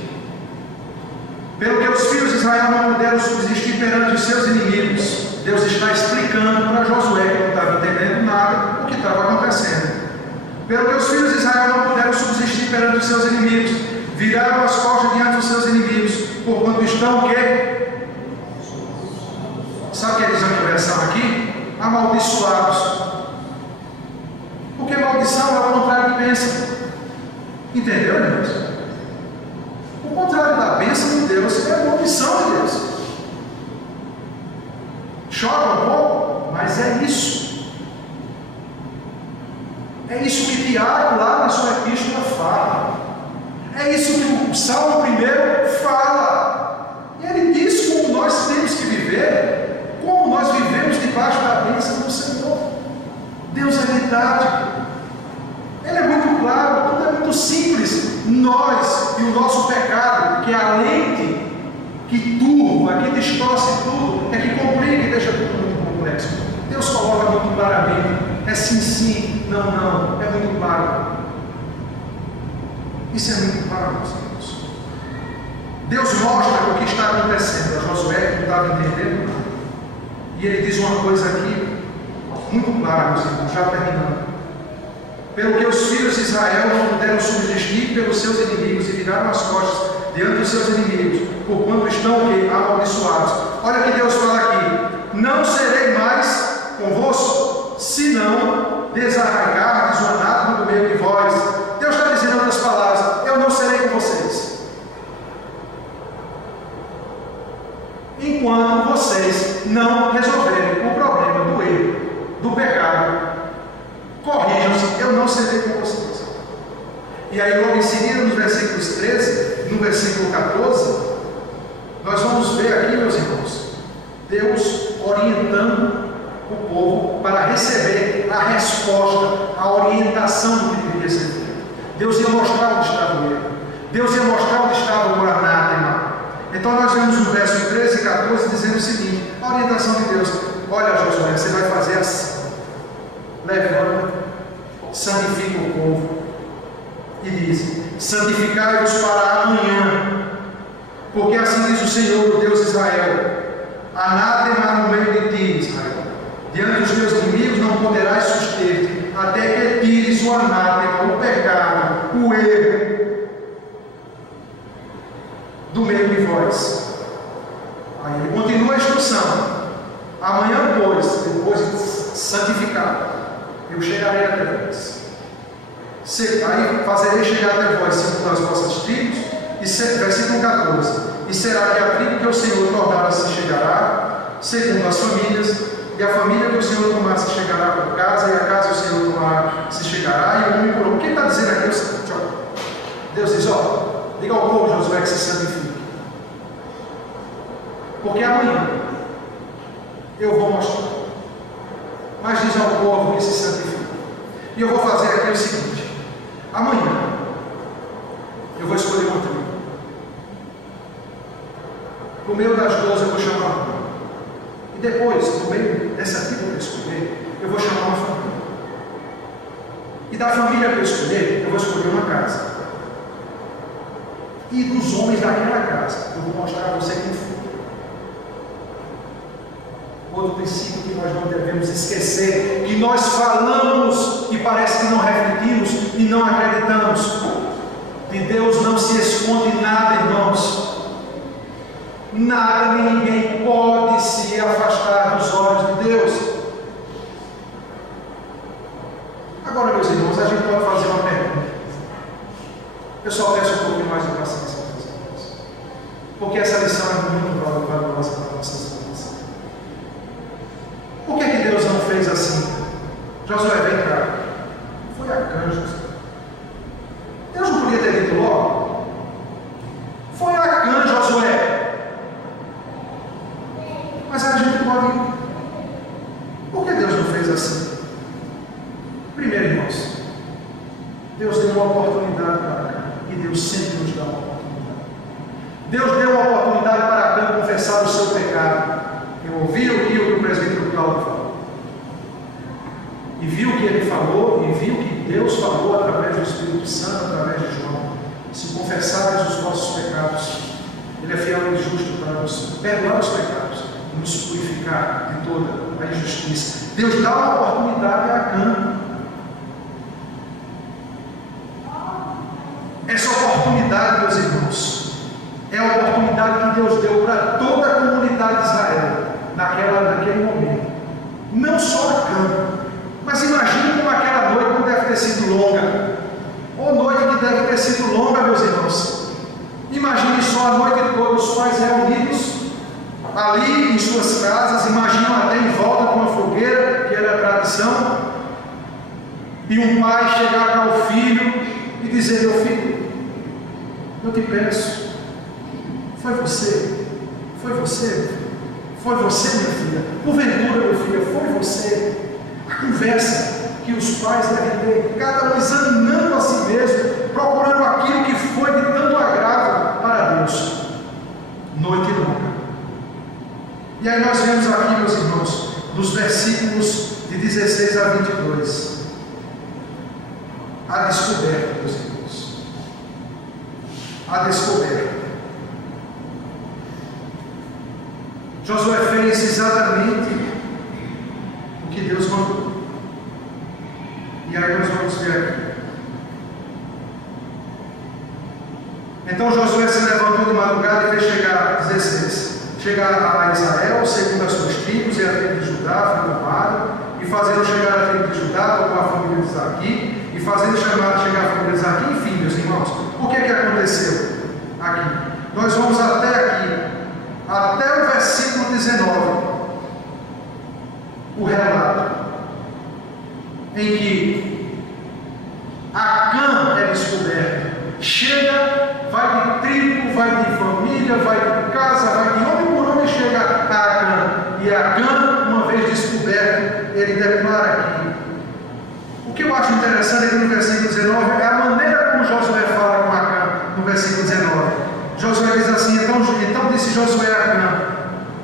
pelo que os filhos de Israel não puderam subsistir perante os seus inimigos, Deus está explicando para Josué, que não estava entendendo nada, o que estava acontecendo. Pelo que os filhos de Israel não puderam subsistir perante os seus inimigos, viraram as costas diante dos seus inimigos, porquanto estão o quê? Sabe o que eles vão conversar aqui? Amaldiçoados. Porque maldição é o contrário de bênção. Entendeu, Deus? O contrário da bênção de Deus é a maldição de Deus. Choca um pouco, mas é isso. É isso que Tiago, lá na sua epístola, fala. É isso que o Salmo 1 fala. E ele diz como nós temos que viver, como nós vivemos debaixo da bênção do Senhor. Deus é didático. Ele é muito claro, tudo é muito simples. Nós e o nosso pecado, que é a lente que turva, que distorce tudo, é que complica e deixa tudo muito complexo. Deus coloca muito claramente. É sim, sim, não, não. É muito claro. Isso é muito claro, meus irmãos. Deus mostra o que está acontecendo a Josué, que não estava entendendo nada. E ele diz uma coisa aqui, muito clara, meus irmãos, já terminando. Pelo que os filhos de Israel não puderam subsistir pelos seus inimigos e viraram as costas diante dos seus inimigos, porquanto estão amaldiçoados. Olha o que Deus fala aqui: não serei mais convosco, se não desarraigardes o anátema do meio de vós. Deus está dizendo em outras palavras: eu não serei com vocês, enquanto vocês não resolverem o problema do erro, do pecado. Corrijam-se, eu não serei com vocês. E aí logo em seguida, nos versículos 13, no versículo 14, nós vamos ver aqui, meus irmãos, Deus orientando o povo para receber a resposta, a orientação do que deveria ser feito. Deus ia mostrar onde estava o erro, Deus ia mostrar onde estava o anátema. Então nós vemos no verso 13 e 14 dizendo o seguinte: a orientação de Deus: olha, Josué, você vai fazer assim. Levanta, santifica o povo e diz: santificai-vos para amanhã, porque assim diz o Senhor, o Deus de Israel: anátema no meio de ti, Israel, diante dos teus inimigos não poderás suster-te, até que tires o anátema, o pecado, o erro do meio de vós. Aí ele continua a instrução: amanhã, pois, depois de santificado, eu chegarei até vós. Aí fazerei chegar até vós segundo as vossas tribos. Versículo 14: e será que a tribo que o Senhor tornar se chegará, segundo as famílias, e a família que o Senhor tomar se chegará por casa, e a casa que o Senhor tomar se chegará, e o homem por homem. O que ele está dizendo aqui é o seguinte: Deus diz, diga ao povo, Josué, que se santifique, porque amanhã eu vou mostrar. Mas diz ao povo que se santifique. E eu vou fazer aqui o seguinte: amanhã eu vou escolher uma tribo. No meio das 12 eu vou chamar uma. E depois, no meio dessa tribo que eu escolher, eu vou chamar uma família. E da família que eu escolher, eu vou escolher uma casa. E dos homens daquela casa, eu vou mostrar a você quem foi. Outro princípio que nós não devemos esquecer, que nós falamos e parece que não refletimos e não acreditamos. De Deus não se esconde nada, irmãos. Nada nem ninguém pode se afastar dos olhos de Deus. Agora, meus irmãos, a gente pode fazer uma pergunta. Eu só peço um pouquinho mais de paciência, meus irmãos, porque essa lição é muito valorosa para nossas vidas. Por que Deus não fez assim? Josué, vem cá. Foi a Cã, Deus não podia ter dito logo? Foi a Cã, Josué. Mas a gente pode. Por que Deus não fez assim? Primeiro, irmãos, Deus deu uma oportunidade para Cã. E Deus sempre nos dá uma oportunidade. Deus deu uma oportunidade para Cã confessar o seu pecado. Eu ouvi o que o presbítero Cláudio falou. E vi o que ele falou, e vi o que Deus falou através do Espírito Santo, através de João. Se confessares os nossos pecados, Ele é fiel e justo para nos perdoar os pecados nos purificar de toda a injustiça. Deus dá uma oportunidade a Acã. Essa oportunidade, meus irmãos, é a oportunidade que Deus deu para toda a comunidade de Israel naquele momento. Não só Acã, mas imagine como aquela noite não deve ter sido longa. Ou noite que deve ter sido longa, meus irmãos. Imagine só a noite toda, os pais reunidos ali em suas casas, imaginam até em volta de uma fogueira, que era a tradição, e um pai chegar para o filho e dizer: meu filho, eu te peço, foi você, minha filha, porventura, meu filho, foi você. A conversa que os pais devem ter, cada um examinando a si mesmo, procurando aquilo que foi de tanto agrado para Deus. Noite longa. E aí nós vemos aqui, meus irmãos, nos versículos de 16 a 22, a descoberta, meus irmãos. A descoberta. Josué fez exatamente o que Deus mandou. E aí nós vamos ver aqui. Então Josué se levantou de madrugada e fez chegar, 16, chegar a Israel, segundo as suas tribos, e a tribo de Judá foi tomada, e fazendo chegar a tribo de Judá, com a família de Zaqui, e fazendo chegar a família de Zaqui, enfim, meus irmãos, o que aconteceu aqui? Nós vamos até aqui, até o versículo 19, o relato, em que Acã é descoberto. Chega, vai de tribo, vai de família, vai de casa, vai de homem por homem, chega a Acã. E Acã, uma vez descoberto, ele declara aqui. O que eu acho interessante aqui no versículo 19 é a maneira como Josué fala com Acã, no versículo 19. Josué diz assim: então disse Josué a Acã: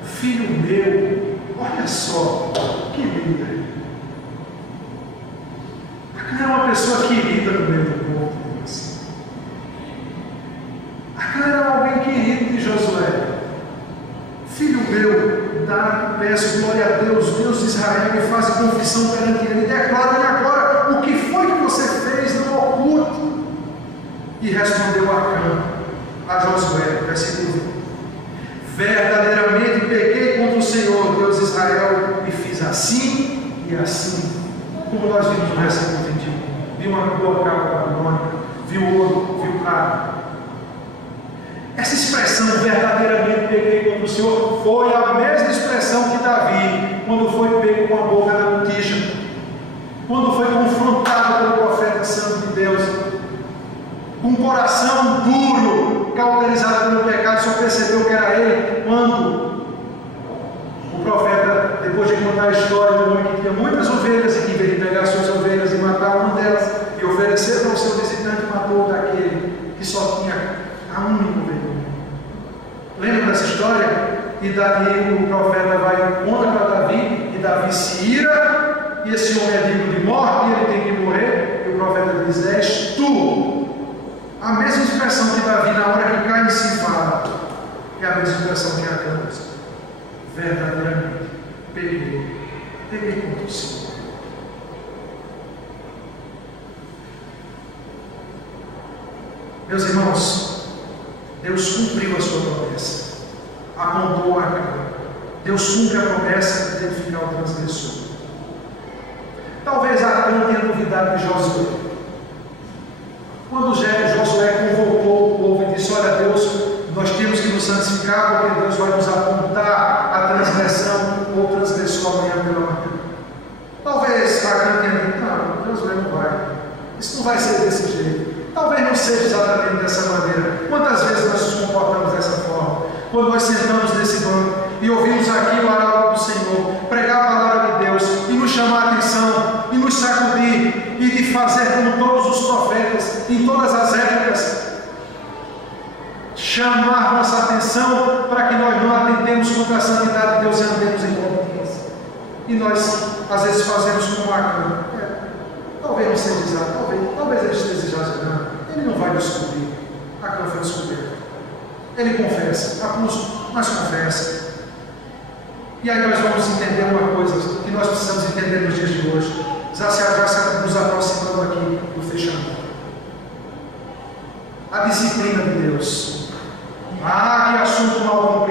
filho meu, olha só, que linda. Acã é uma pessoa querida no meio do povo de Deus. Acã era alguém querido de Josué. Filho meu, dá, peço glória a Deus, Deus de Israel, e faz confissão perante ele, e declara-lhe agora o que foi que você fez no oculto. E respondeu Acã a Josué, versículo 20: verdadeiramente pequei contra o Senhor, Deus de Israel, e fiz assim e assim. Como nós vimos no versículo 21, viu uma boa capa babilônica, viu ouro, viu prata. Essa expressão, verdadeiramente peguei contra o Senhor, foi a mesma expressão que Davi, quando foi pego com a boca da botija, quando foi confrontado pelo profeta santo de Deus, com um coração duro, cauterizado pelo pecado, só percebeu que era ele quando o profeta, depois de contar a história do homem que tinha muitas ovelhas e que veio pegar suas ovelhas e matar uma delas e oferecer para o seu visitante, matou daquele que só tinha a única ovelha. Lembra dessa história? E daí o profeta vai contra Davi, e Davi se ira, e esse homem é digno de morte, e ele tem que morrer, e o profeta diz: és tu. A mesma expressão que Davi, na hora que cai em si, fala, é a mesma expressão que Acã usa. Verdadeiramente, peguei contra o Senhor. Meus irmãos, Deus cumpriu a sua promessa, apontou a Acã. Deus cumpre a promessa de identificar o transgressor. Talvez Acã tenha duvidado de Josué. Quando Josué convocou o povo e disse: olha, Deus, nós temos que nos santificar, porque Deus vai nos apontar a transgressão ou transgressor amanhã pela manhã. Talvez Acã tenha dito: não, Josué não vai. Isso não vai ser desse jeito. Talvez não seja exatamente dessa maneira. Quantas vezes nós nos comportamos dessa forma? Quando nós sentamos nesse banco e ouvimos aqui o oráculo do Senhor, pregar a palavra de Deus e nos chamar a atenção e nos sacudir e de fazer como todos os profetas em todas as épocas, chamar nossa atenção para que nós não atentemos contra a santidade de Deus e andemos em obediência. E nós às vezes fazemos como Acã. Talvez não seja exato, talvez ele esteja exagerando. Ele não vai descobrir. Acã foi descoberto. Ele confessa, acuso, mas confessa. E aí nós vamos entender uma coisa que nós precisamos entender nos dias de hoje, já se nos aproximando aqui do fechamento. A disciplina de Deus. Que assunto mal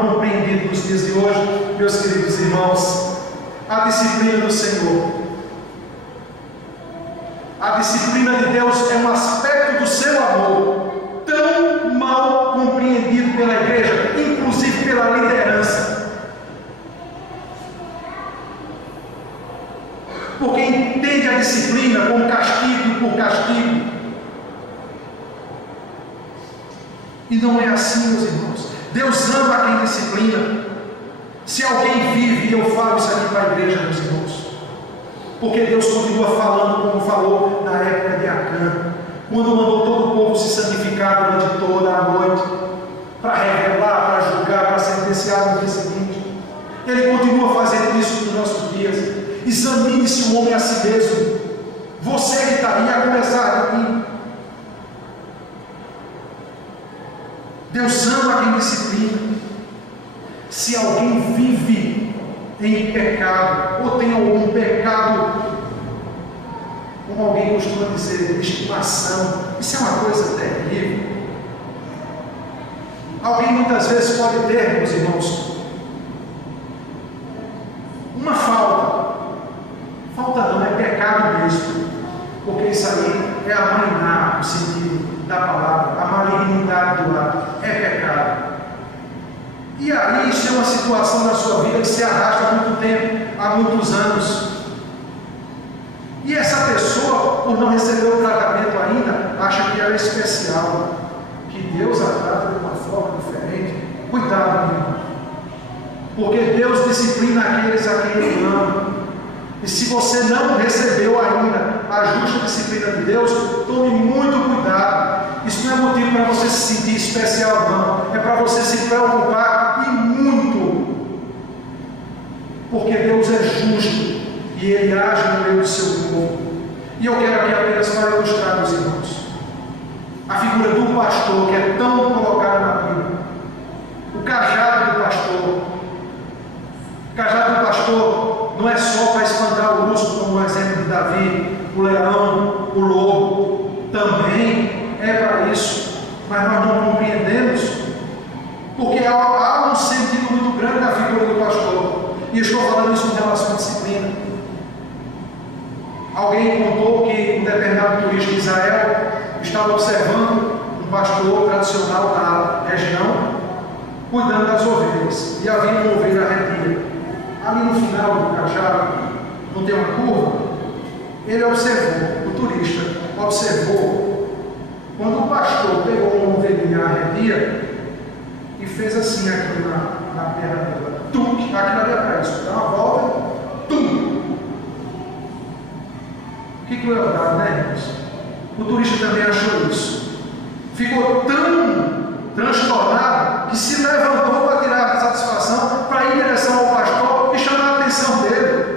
compreendido nos dias de hoje, meus queridos irmãos. A disciplina do Senhor. A disciplina de Deus é um aspecto do seu amor, tão mal compreendido pela igreja, inclusive pela liderança. Porque entende a disciplina como castigo por castigo. E não é assim, meus irmãos. Deus ama quem disciplina. Se alguém vive, e eu falo isso aqui para a igreja, meus irmãos, porque Deus continua falando como falou na época de Acã, quando mandou todo o povo se santificar durante toda a noite, para revelar, para julgar, para sentenciar no dia seguinte. Ele continua fazendo isso nos nossos dias. Examine-se o homem a si mesmo. Você que está aí, a começar de mim. Deus ama quem disciplina. Se alguém vive em pecado, ou tem algum pecado, como alguém costuma dizer, de estimação, isso é uma coisa terrível. Alguém muitas vezes pode ter, meus irmãos, uma falta. Falta não, é pecado mesmo, porque isso aí é amainar o sentido da palavra, a malignidade do ato, é pecado. E aí isso é uma situação da sua vida que se arrasta há muito tempo, há muitos anos. E essa pessoa, por não receber o tratamento ainda, acha que ela é especial, que Deus a trata de uma forma diferente. Cuidado, meu irmão, porque Deus disciplina aqueles a quem Ele ama. E se você não recebeu ainda a justa disciplina de Deus, tome muito cuidado. Isso não é motivo para você se sentir especial, não. É para você se preocupar e muito. Porque Deus é justo e Ele age no meio do seu povo. E eu quero aqui apenas para ilustrar, meus irmãos, a figura do pastor, que é tão colocada na Bíblia. O cajado do pastor. O cajado do pastor não é só para espantar o urso, como o exemplo de Davi, o leão, o lobo. Também é para isso, mas nós não compreendemos, porque há um sentido muito grande na figura do pastor. E estou falando isso em relação à disciplina. Alguém contou que um determinado turista de Israel estava observando um pastor tradicional da região, cuidando das ovelhas, e havia uma ovelha arredia. Ali no final do cajado, não tem uma curva, ele observou, o turista observou, quando o pastor pegou uma ovelhinha arredia e fez assim aqui na perna dela, aquilo ali é para isso, dá uma volta, tum! Que crueldade, né, irmãos? O turista também achou isso. Ficou tão transtornado que se levantou para tirar a satisfação, para ir em direção ao pastor e chamar a atenção dele.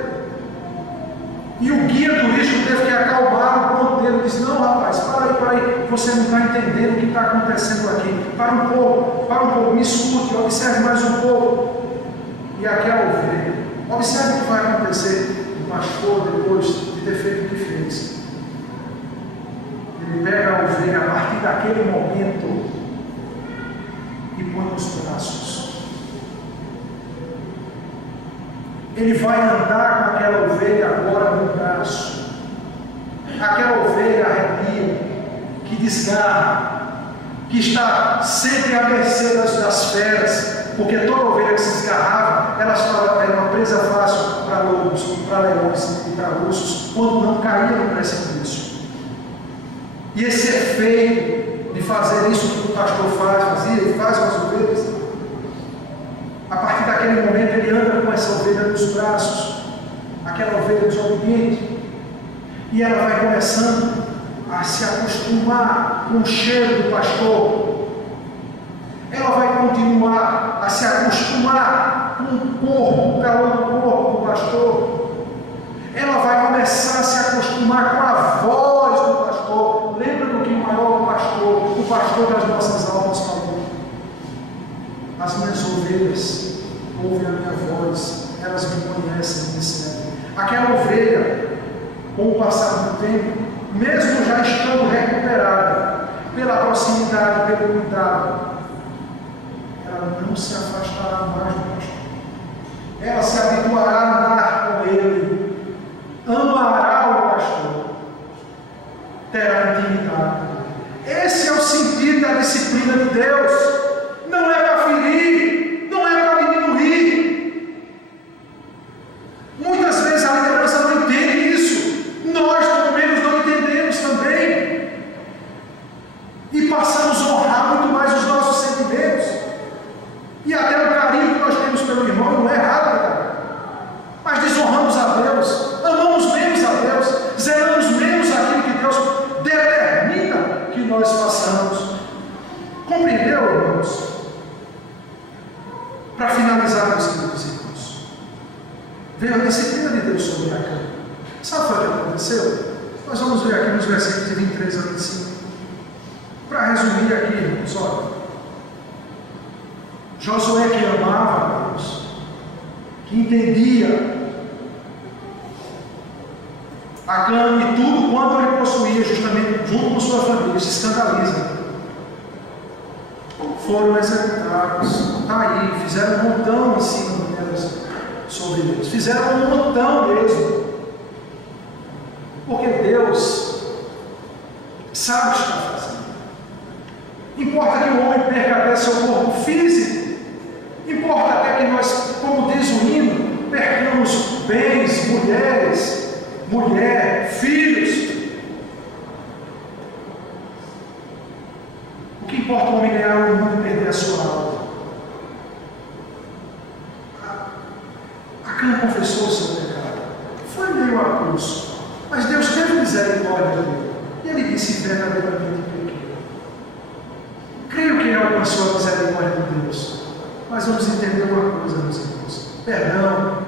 E o guia turístico teve que acalmar o ponto dele. Disse: não, rapaz, para aí, você não está entendendo o que está acontecendo aqui. Para um pouco, me escute, observe mais um pouco. E aquela ovelha, observe o que vai acontecer. O pastor, depois de ter feito o que fez, ele pega a ovelha a partir daquele momento e põe nos braços. Ele vai andar com aquela ovelha agora no braço. Aquela ovelha arrepia, que desgarra, que está sempre à mercê das feras, porque toda ovelha que se desgarrava, ela era uma presa fácil para lobos, para leões e para ursos, quando não caía no precipício. E esse efeito de fazer isso que o pastor ele faz com as ovelhas, a partir daquele momento ele anda com essa ovelha nos braços, aquela ovelha desobediente, e ela vai começando a se acostumar com o cheiro do pastor. Ela vai continuar a se acostumar com o corpo, o calor do corpo do pastor. Ela vai começar a se acostumar com a voz do pastor. Lembra do que o maior pastor, o pastor das nossas almas, falou? As minhas ovelhas ouvem a minha voz. me conhecem e me servem. Aquela ovelha, com o passar do tempo, mesmo já estando recuperada, pela proximidade, pelo cuidado, ela não se afastará mais do pastor. Ela se habituará a andar com ele, amará o pastor, terá intimidade. Esse é o sentido da disciplina de Deus. Não é para ferir, não é para diminuir. Muitas vezes a liderança não entende isso. Nós, pelo menos, não entendemos também. E passamos a honrar muito mais os nossos sentimentos. E até o carinho que nós temos pelo irmão não é errado, cara. Mas desonramos a Deus, amamos menos a Deus, zelamos menos aquilo que Deus determina que nós façamos. Compreendeu, irmãos? Para finalizar, meus queridos irmãos, veio a disciplina de Deus sobre Acã. Sabe o que aconteceu? Nós vamos ver aqui nos versículos de 23 a 25. Para resumir aqui, irmãos, olha. Josué, que amava a Deus, que entendia Acã e tudo quanto ele possuía, justamente junto com sua família, se escandaliza. Foram executados. Está aí, fizeram um montão em cima delas sobre eles. Fizeram um montão mesmo. Porque Deus sabe o que está fazendo. Importa que o homem perca até seu corpo físico. Importa até que nós, como diz o hino, percamos bens, mulher, filhos. O que importa o homem ganhar o mundo e perder a sua alma? Acã confessou o seu pecado. Foi meio a cruz. Mas Deus teve misericórdia dele. E ele disse verdadeiramente pequeno. Creio que ele alcançou a misericórdia de Deus. Mas vamos entender uma coisa, meus irmãos. Perdão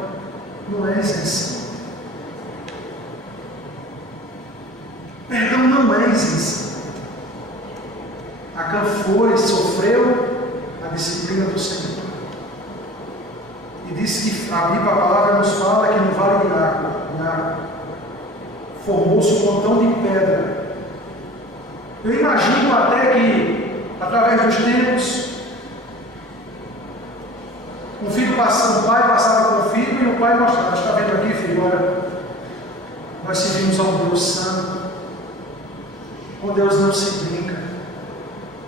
não é isenção. Perdão não é isenção. Acã foi, sofreu a disciplina do Senhor. E disse que a palavra nos fala que no vale de Iaco formou-se um montão de pedra. Eu imagino até que, através dos tempos, o pai passava com o filho e o pai mostrava: está vendo aqui, filho? Olha, nós servimos a um Deus santo. Com Deus não se brinca.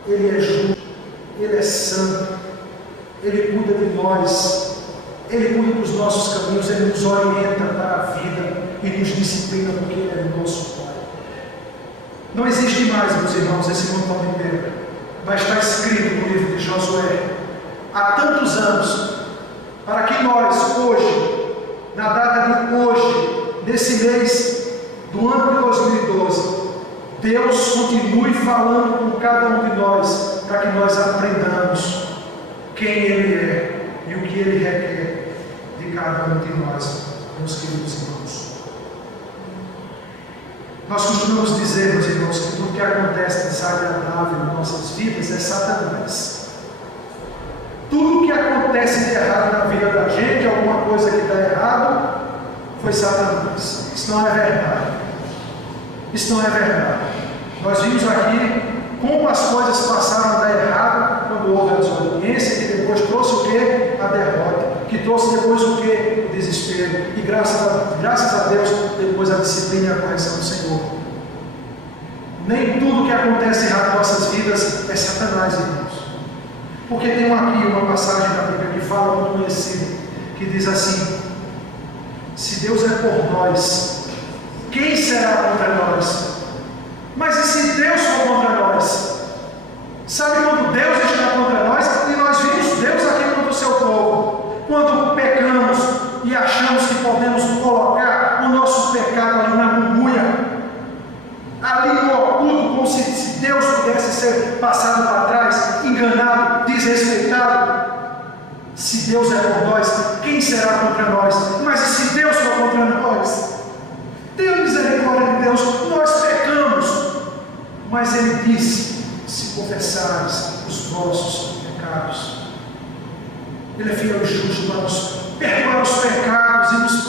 Ele é justo, Ele é santo, Ele cuida de nós, Ele cuida dos nossos caminhos, Ele nos orienta para a vida e nos disciplina porque Ele é o nosso Pai. Não existe mais, meus irmãos, esse montão de pedra, mas está escrito no livro de Josué há tantos anos, para que nós hoje, na data de hoje, nesse mês do ano de 2012, Deus continue falando com cada um de nós, para que nós aprendamos quem Ele é e o que Ele requer de cada um de nós, meus queridos irmãos. Nós costumamos dizer, meus irmãos, que tudo que acontece desagradável em nossas vidas é Satanás. Tudo que acontece de errado na vida da gente, alguma coisa que está errado, foi Satanás. Isso não é verdade. Isso não é verdade. Nós vimos aqui como as coisas passaram a dar errado quando houve a desobediência, que depois trouxe o quê? A derrota. Que trouxe depois o quê? O desespero. E graças a Deus, depois a disciplina e a correção do Senhor. Nem tudo que acontece errado em nossas vidas é Satanás, irmãos. Porque tem aqui uma passagem da Bíblia que fala, muito conhecida, que diz assim: se Deus é por nós, quem será contra nós? Mas e se Deus for contra nós? Sabe quando Deus está contra nós? E nós vimos Deus aqui contra o seu povo. Quando pecamos e achamos que podemos colocar o nosso pecado ali na murmúria, ali no oculto, como se Deus pudesse ser passado para trás, enganado, desrespeitado. Se Deus é por nós, quem será contra nós? Mas e se Deus for contra nós? Tenha misericórdia de Deus, nós pecamos. Mas Ele disse: se confessares os vossos pecados, Ele é fiel e justo para nos perdoar os pecados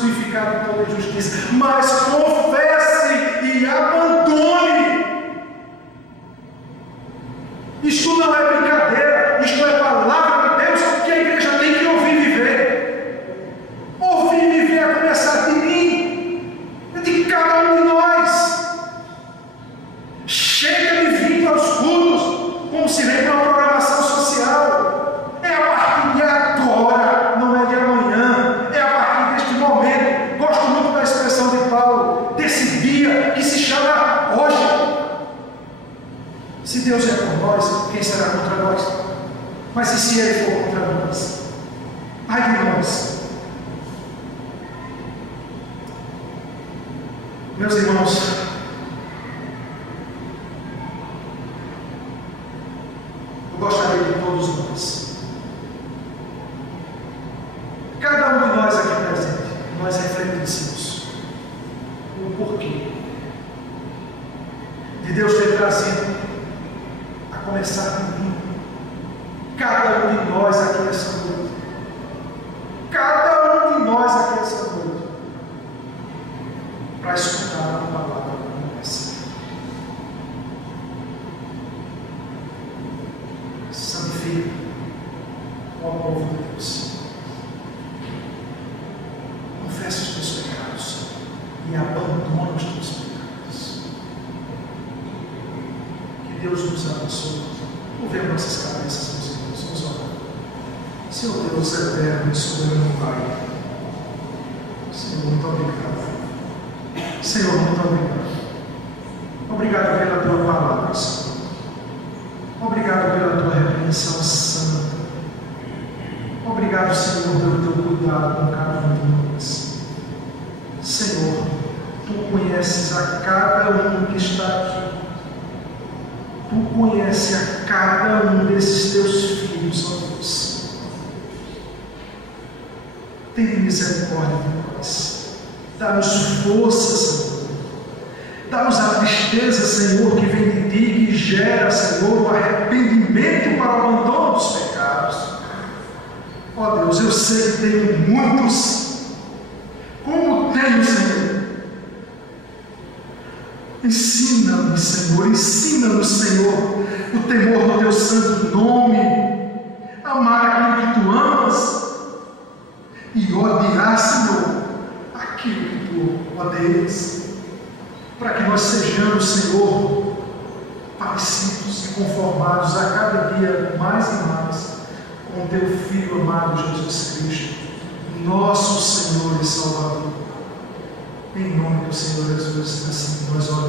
purificado de toda injustiça. Mas confesse e abandone. Isto não é brincadeira, isto é palavra de Deus que a igreja tem que ouvir e viver. Ouvir e viver a começar de mim, de cada um de nós. Chega de vir aos cultos como se vem para uma programação social. É a partir de agora, não é de amanhã. É a partir deste momento. Gosto muito da expressão de Paulo, desse dia que se chama hoje. Se Deus é por nós, quem será contra nós? Mas e se Ele for contra nós? Ai de nós. Meus irmãos, eu gostaria de todos nós, cada um de nós aqui presente, nós refletíssemos o porquê de Deus ter trazido, a começar por mim, cada um de nós aqui nessa noite, cada um de nós aqui nessa noite, para escutar uma palavra como essa. Santifica, ó povo de Deus. Confessa os teus pecados e abandona os teus pecados. Que Deus nos abençoe. Movemos nossas cabeças, meus irmãos. Vamos orar. Senhor Deus eterno e soberano Pai, Senhor, muito obrigado. Senhor, muito obrigado. Obrigado pela tua palavra, Senhor. Obrigado pela tua repreensão santa. Obrigado, Senhor, pelo teu cuidado com cada um de nós. Senhor, tu conheces a cada um que está aqui. Tu conheces a cada um desses teus filhos, ó Deus. Tem misericórdia de nós. Dá-nos força, Senhor. Dá-nos a tristeza, Senhor, que vem de Ti, que gera, Senhor, o arrependimento para o abandono dos pecados. Ó Deus, eu sei que tenho muitos. Como tenho, Senhor? Ensina-me, Senhor, ensina-nos, Senhor, o temor do Teu santo nome, amar aquilo que Tu amas e odiar, Senhor, aquilo que Tu odeias, para que nós sejamos, Senhor, parecidos e conformados a cada dia mais e mais com o Teu Filho amado Jesus Cristo, nosso Senhor e Salvador. Em nome do Senhor Jesus, assim nós oramos.